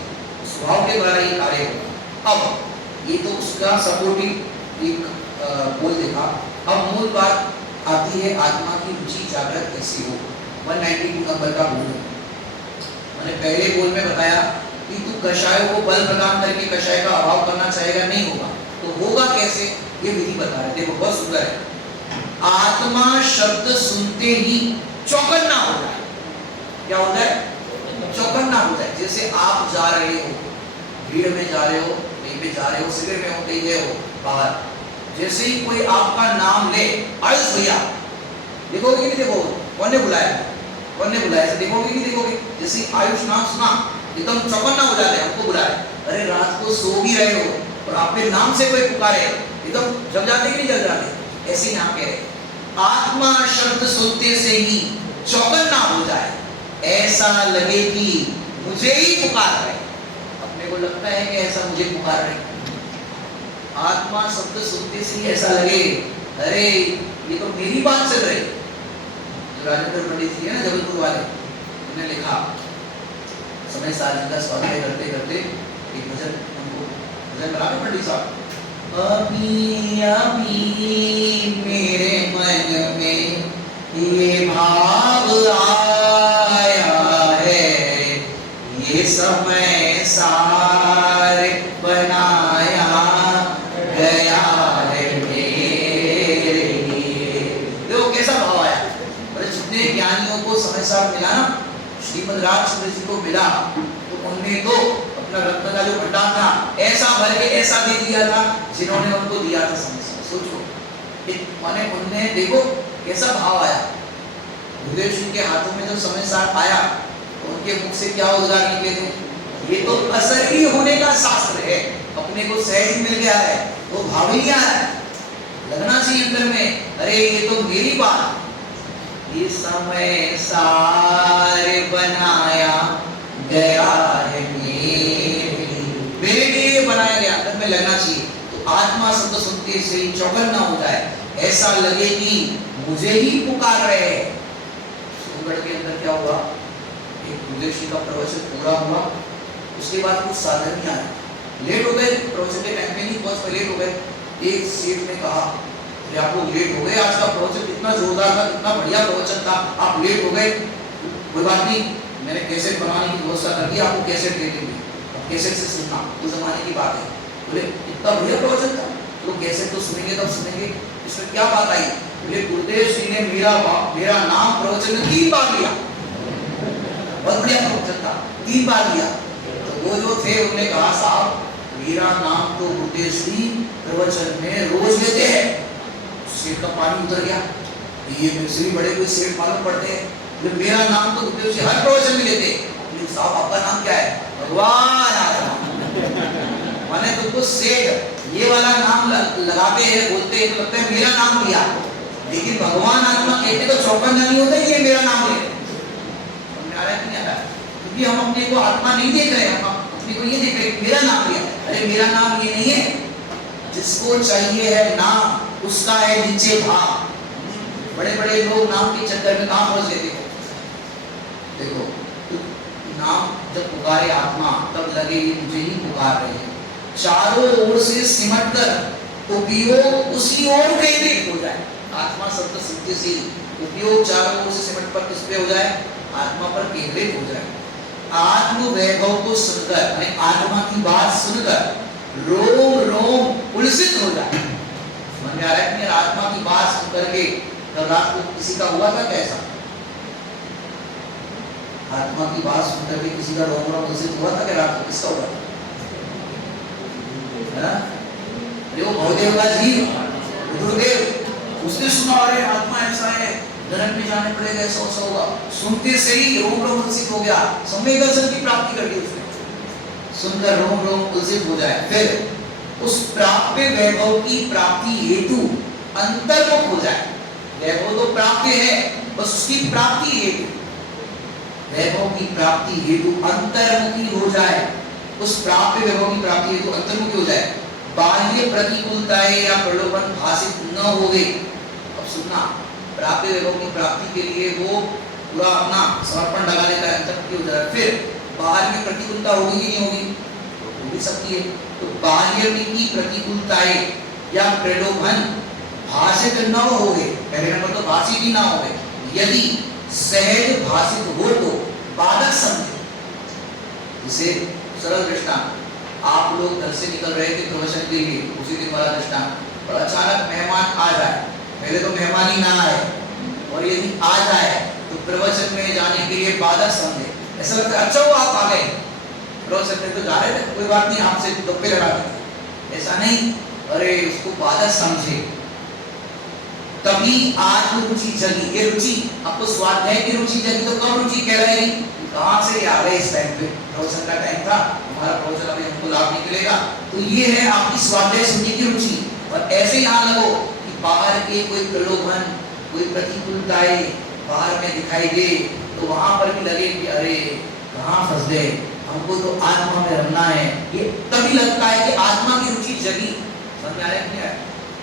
स्वभाव के द्वारा ये कार्य होगा। अब ये तो उसका सपोर्टिव एक बोल देखा। अब मूल बात आती है आत्मा की रुचि जागृत कैसे हो। 192 नंबर का बोल मैंने पहले बोल में बताया कि तू कषायों को बल प्रदान करके कषाय का अभाव करना चाहेगा, नहीं होगा। तो होगा कैसे, ये विधि बता रहे। देखो बहुत सुंदर है। आत्मा शब्द सुनते ही चौकन्ना हो जाए। क्या होता है? चौकन्ना हो जाए। जैसे आप जा रहे हो, भीड़ में जा रहे हो, कहीं पे जा रहे हो, शिविर में हो, कहीं गए हो बाहर, जैसे ही कोई आपका नाम ले, आयुष भैया, देखोगे कि नहीं देखोगे? कौन ने बुलाया? कौन ने बुलाया? ऐसे देखोगे कि नहीं देखोगे? जैसे आयुष नाम सुना एकदम चौकन्ना हो जाते हैं, हमको बुलाए। अरे रात को सो भी रहे हो और आपके नाम से कोई पुकारे, एकदम जग जाते कि नहीं जग जाते? ऐसे यहाँ कह रहे आत्मा शब्द सुनते से ही चौकन्ना हो जाए, ऐसा लगे कि मुझे ही पुकार रहे। अपने को लगता है कि ऐसा मुझे पुकार रहे। आत्मा शब्द सुनते से ही ऐसा लगे, अरे ये तो मेरी बात चल रही। राजेंद्र पंडित जी है ना जबलपुर वाले, उन्होंने लिखा समय सारणी का स्वाध्याय करते करते एक भजन, हमको भजन बना पंडित साहब। अभी अभी मेरे मन में ये भाव आया है, ये समय सार बनाया गया है मेरे लिए। देखो कैसा भाव आया। और जितने ज्ञानियों को समय सार मिला ना, श्रीमद् रामचंद्र जी को मिला, तो उनने तो अपना रत्न का जो भंडार था ऐसा भर के ऐसा दे दिया था जिन्होंने उनको दिया था समय सार। सोचो माने उनने, देखो कैसा भाव आया। गुरुदेव सिंह के हाथों में जब समय सार आया तो उनके मुख से क्या उद्गार निकले थे? ये तो असली होने का शास्त्र है, अपने को सहज मिल गया है, वो भाव ही आया है, लगना चाहिए अंदर में, अरे ये तो मेरी बात, ये समय सार बनाया गया है मेरे लिए बनाया गया, अंदर में लगना चाहिए। तो आत्मा शब्द सुनते से ही चौकन्ना हो जाए, ऐसा लगे कि मुझे ही पुकार रहे हैं। सोनगढ़ के अंदर क्या हुआ, एक गुरुदेव जी का प्रवचन पूरा हुआ, उसके बाद कुछ साधन नहीं आया, लेट हो गए, प्रवचन के टाइम पे नहीं पहुंच पाए, लेट हो गए। एक सेठ ने कहा कि आप लोग लेट हो गए, आज का प्रवचन कितना जोरदार था, कितना बढ़िया प्रवचन था, आप लेट हो गए, कोई बात नहीं, मैंने कैसेट बनाने की व्यवस्था कर दी, आपको कैसेट दे देंगे, कैसेट से सुनना, उस जमाने की बात है। बोले इतना बढ़िया प्रवचन था, तो कैसेट तो सुनेंगे तब सुनेंगे, इसमें क्या बात आई? बोले गुरुदेव जी ने मेरा नाम प्रवचन में 3 बार लिया, बहुत बढ़िया प्रवचन था, 3 बार लिया। तो वो जो थे उन्होंने कहा साहब मेरा नाम तो गुरुदेव जी प्रवचन में रोज लेते हैं। सेठ का पानी उतर गया, ये मुझसे भी बड़े कोई सेठ मालूम पड़ते हैं, मेरा नाम तो गुरुदेव जी हर प्रवचन में लेते हैं। साहब आपका नाम क्या है? भगवान आत्मा। माने तुमको सेठ ये वाला नाम लगाते हैं, बोलते हैं तो लगता है मेरा नाम लिया, लेकिन भगवान आत्मा कहते तो चौकन्ना नहीं होता ये मेरा नाम ले। समझ आ रहा है कि नहीं आ रहा? क्योंकि हम अपने को आत्मा नहीं देख रहे, हम अपने को ये देख रहे मेरा नाम लिया। अरे मेरा नाम ये नहीं है, जिसको चाहिए है नाम उसका है नीचे भाव। बड़े बड़े लोग नाम के चक्कर में कहां पहुंच गए? देखो नाम जब पुकारे आत्मा तब लगे ये मुझे ही पुकार रहे हैं, चारों ओर से सिमट कर उपयोग उसी ओर केंद्रित हो जाए। आत्मा शब्द सुनते से उपयोग चारों ओर से सिमट पर किस पे हो जाए? आत्मा पर केंद्रित हो जाए। आत्म वैभव को सुनकर, आत्मा की बात सुनकर रोम रोम उलसित हो जाए। समझ में आ रहा है कि आत्मा की बात सुन करके कल रात को किसी का हुआ था कैसा? आत्मा की बात सुनकर के किसी का रोम रोम उलसित हुआ था क्या रात को? किसका हुआ? जो भवदेव का जीव गुरुदेव, उसने सुना अरे आत्मा ऐसा है, धर्म में जाने पड़ेगा, ऐसा होगा, सुनते से ही रोम रोम उलसित हो गया, सम्यक दर्शन की प्राप्ति कर दी उसने। सुनकर रोम रोम उलसित हो जाए, फिर उस प्राप्य वैभव की प्राप्ति हेतु अंतर्मुख हो जाए। वैभव तो प्राप्य है, बस उसकी प्राप्ति हेतु, वैभव की प्राप्ति हेतु अंतर्मुखी हो जाए, उस प्राप्य वैभव की प्राप्ति हेतु अंतर्मुखी हो जाए, बाह्य प्रतिकूलताएं या प्रलोभन भाषित न होवे। अब सुनना, प्राप्य वैभव की प्राप्ति के लिए वो पूरा अपना समर्पण लगा लेता है, अंतर्मुखी हो जाए, फिर बाहर में प्रतिकूलता होगी कि नहीं होगी? हो भी सकती है। तो बाह्य की प्रतिकूलताएं या प्रलोभन भाषित न होवे, पहले नंबर तो भाषित ही ना होवे, यदि सहज भाषित हो तो बाधक समझे। जिसे सरल दृष्टांत, आप लोग घर से निकल रहे थे प्रवचन के लिए, उसी दिन वाला दृष्टांत, और अचानक मेहमान आ जाए, पहले तो मेहमान ही ना आए, और यदि आ जाए तो प्रवचन में जाने के लिए बाधक समझे। ऐसा लगता है अच्छा हुआ आप आ गए, प्रवचन में तो जा रहे थे, कोई बात नहीं, आपसे गप्पे लगा देते, ऐसा नहीं, अरे उसको बाधक समझे। तभी आत्म रुचि जगी। ये रुचि, आपको स्वाध्याय की रुचि जगी तो कब रुचि कहलाएगी? कहां से आ गए इस टाइम पे, प्रवचन का टाइम था, हमारा प्रवचन अभी हमको लाभ नहीं मिलेगा, तो ये है आपकी स्वाध्याय सुनने की रुचि। और ऐसे यहाँ लगो कि बाहर के कोई प्रलोभन, कोई प्रतिकूलताएं बाहर में दिखाई दे, तो वहां पर भी लगे कि अरे कहाँ फंस गए, हमको तो आत्मा में रमना है। ये तभी लगता है कि आत्मा की रुचि जगी। समझ में आ रहा है क्या?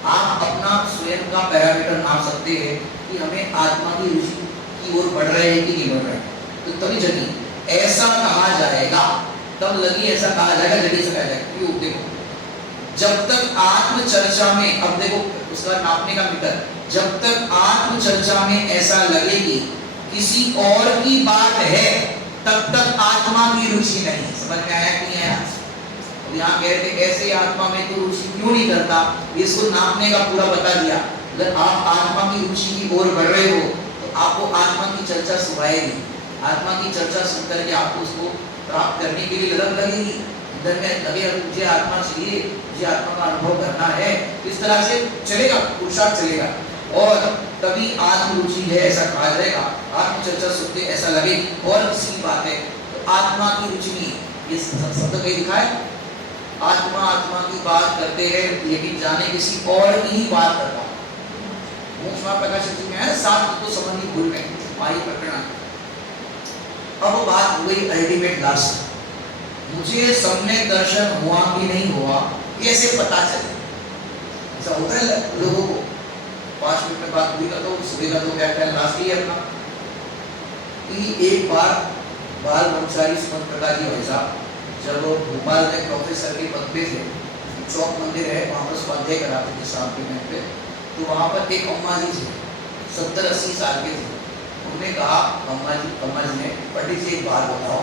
आप अपना स्वयं का पैरामीटर नाप सकते हैं कि हमें आत्मा की रुचि की ओर बढ़ रहे हैं कि नहीं बढ़ रहे हैं, तो तभी जगी। ऐसा कहा जाएगा, तब लगी ऐसा कहा जाएगा, जगी से कहा जाएगा। क्यों? देखो, जब तक आत्म चर्चा में, अब देखो उसका नापने का मीटर, जब तक आत्म चर्चा में ऐसा लगे कि किसी और की बात है, तब तक आत्मा की रुचि नहीं। समझ में आया कि नहीं आया? यहाँ कह रहे थे ऐसे आत्मा में तो रुचि क्यों नहीं करता, इसको नापने का पूरा बता दिया। अगर आप आत्मा की रुचि की ओर बढ़ रहे हो तो आपको आत्मा की चर्चा सुनाएगी, आत्मा की चर्चा सुनकर के आपको उसको प्राप्त करने के लिए लग लगेगी, अंदर में लगे मुझे आत्मा चाहिए, मुझे आत्मा का अनुभव करना है, इस तरह से चलेगा, पुरुषार्थ चलेगा, और तभी आत्म रुचि है ऐसा कहा जाएगा। आत्म चर्चा सुनते ऐसा लगे और किसी बात है, तो आत्मा की रुचि नहीं, ये शब्द कहीं दिखा है? आत्मा आत्मा की बात करते हैं, लेकिन जाने किसी और की ही बात करता है। मोक्ष मार्ग प्रकाश में है सात तत्व संबंधी भूल में माई प्रकरण। अब बात हुई अल्टीमेट लास्ट, मुझे सम्यक दर्शन हुआ कि नहीं हुआ, कैसे पता चले? ऐसा होता है लोगों को, 5 मिनट में बात पूरी करता हूँ, सुबह का तो व्याख्यान लास्ट ही है अपना। एक बार बाल ब्रह्मचारी सुमंत प्रकाश जी भाई साहब जब भोपाल में प्रोफेसर के पद पे थे, चौक मंदिर है वहाँ पर स्वाध्याय कराते थे शाम के टाइम पे, तो वहाँ पर एक अम्मा जी थे, 70-80 साल के थे। उन्होंने कहा अम्मा जी ने, पंडित जी एक बात बताओ,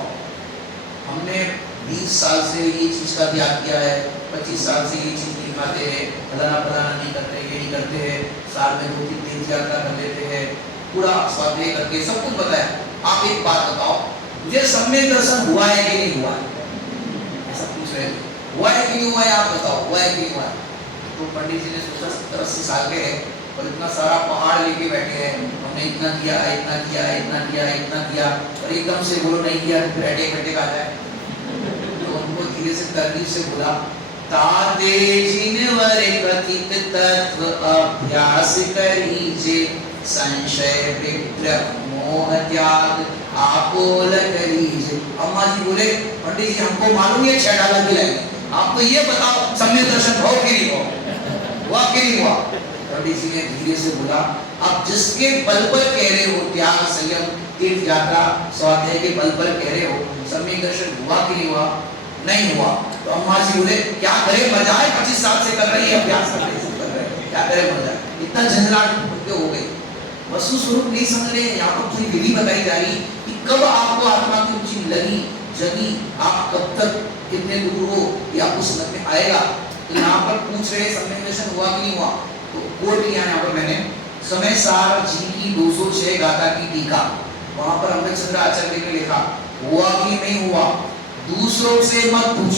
हमने 20 साल से ये चीज़ का त्याग किया है, 25 साल से ये चीज़ नहीं खाते हैं, फलाना नहीं करते, ये नहीं करते हैं, साल में 2-3 तीर्थ यात्रा कर लेते हैं, पूरा स्वाध्याय करके सब कुछ बताया, आप एक बात बताओ, मुझे सम्यक दर्शन हुआ है कि नहीं हुआ है? ऐसा पूछ रहे थे, हुआ है कि नहीं हुआ है, आप बताओ, हुआ है कि नहीं हुआ है? तो पंडित जी ने सोचा 70-80 साल के हैं और इतना सारा पहाड़ लेके बैठे हैं, हमने इतना किया है, इतना किया है, इतना किया है, इतना किया, और एकदम से बोलो नहीं किया तो फिर अटैक आ जाए। तो उनको धीरे से तरकीब से बोला, ताते जिनवर कथित तत्व अभ्यास करीजे, संशय विग्रह मोह त्याग आपोल करीजे। अम्मा जी बोले, पंडित जी हमको मालूम है 6 डाला खिलाएंगे, आप तो ये बताओ सम्यक दर्शन हो कि नहीं हुआ कि नहीं हुआ? पंडित जी ने धीरे से बोला, अब जिसके बल पर कह रहे हो, त्याग संयम तीर्थ यात्रा स्वाध्याय के बल पर कह रहे हो, सम्यक दर्शन हुआ कि नहीं हुआ? नहीं हुआ। तो अम्मा जी बोले, क्या करे मर जाए, 25 साल से कर रही है, अभ्यास कर रही है, क्या करे मर जाए, इतना झंझलाट हो गई। वस्तु स्वरूप नहीं समझ रहे, यहाँ पर पूरी विधि बताई जा रही कि कब आपको आत्मा की रुचि लगी, जगी, आप कब तक कितने दूर हो, ये आपको समझ में आएगा। तो यहाँ पर पूछ रहे सम्यक दर्शन हुआ कि नहीं हुआ, तो कोट किया यहाँ पर मैंने, समय सार जी की 206 गाथा की टीका, वहां पर अमृत चंद्र आचार्य ने लिखा, हुआ कि नहीं हुआ दूसरों से मत पूछ,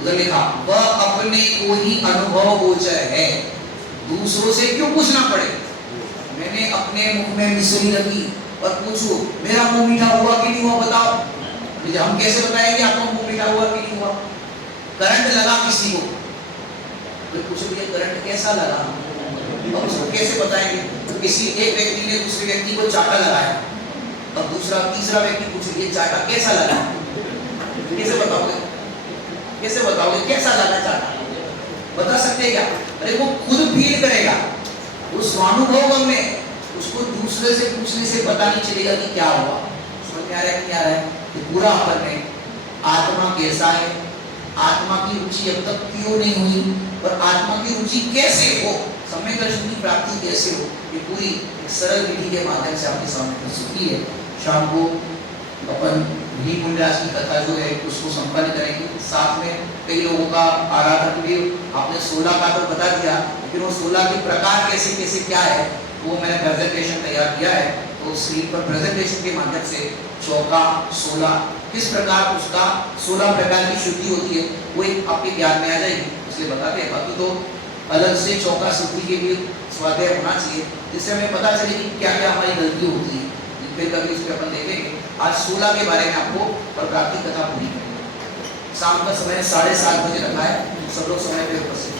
उधर लिखा वह अपने को ही अनुभव गोचर है, दूसरों से क्यों पूछना पड़े। मैंने अपने मुख में मिश्री रखी और पूछो मेरा मुंह मीठा हुआ कि नहीं हुआ बताओ, हम कैसे बताएंगे आपका मुंह मीठा क्या हुआ कि नहीं हुआ? करंट लगा किसी को, तो पूछो ये करंट कैसा लगा, अब उसको कैसे बताएंगे? तो किसी एक व्यक्ति ने दूसरे व्यक्ति को चाटा लगाया, अब दूसरा तीसरा व्यक्ति पूछे ये चाटा कैसा लगा, कैसे बताओगे? कैसे बताओगे कैसा लगा चाटा? बता सकते हैं क्या? अरे वो खुद फील करेगा उस अनुभव में, उसको दूसरे से पूछने से पता नहीं चलेगा कि क्या हुआ। समझ में आ रहा है कि नहीं आ रहा है? तो पूरा अपन में आत्मा कैसा है, आत्मा की रुचि अब तक क्यों नहीं हुई, और आत्मा की रुचि कैसे हो, सम्यक दर्शन की प्राप्ति कैसे हो, ये पूरी एक सरल विधि के माध्यम से आपके सामने प्रस्तुत की है। शाम को अपन भीम मुंडास की कथा जो है उसको संपन्न करेंगे। साथ में कई लोगों का आ रहा था कि आपने 16 का तो बता दिया, लेकिन वो 16 के प्रकार कैसे कैसे क्या है वो मैंने प्रेजेंटेशन तैयार किया है, तो स्क्रीन पर प्रेजेंटेशन के माध्यम से चौका 16 किस प्रकार उसका 16 प्रकार की शुद्धि होती है वो एक आपके ज्ञान में आ जाएगी, इसलिए बताते हैं। बाकी तो अलग से चौका शुद्धि के लिए स्वाध्याय होना चाहिए, जिससे हमें पता चले कि क्या क्या हमारी गलती होती है। फिर कभी इस पर अपन देखेंगे। आज 16 के बारे में आपको और प्राप्ति कथा पूरी करेंगे। शाम का समय 7:30 बजे रखा है, सब लोग समय पे उपस्थित।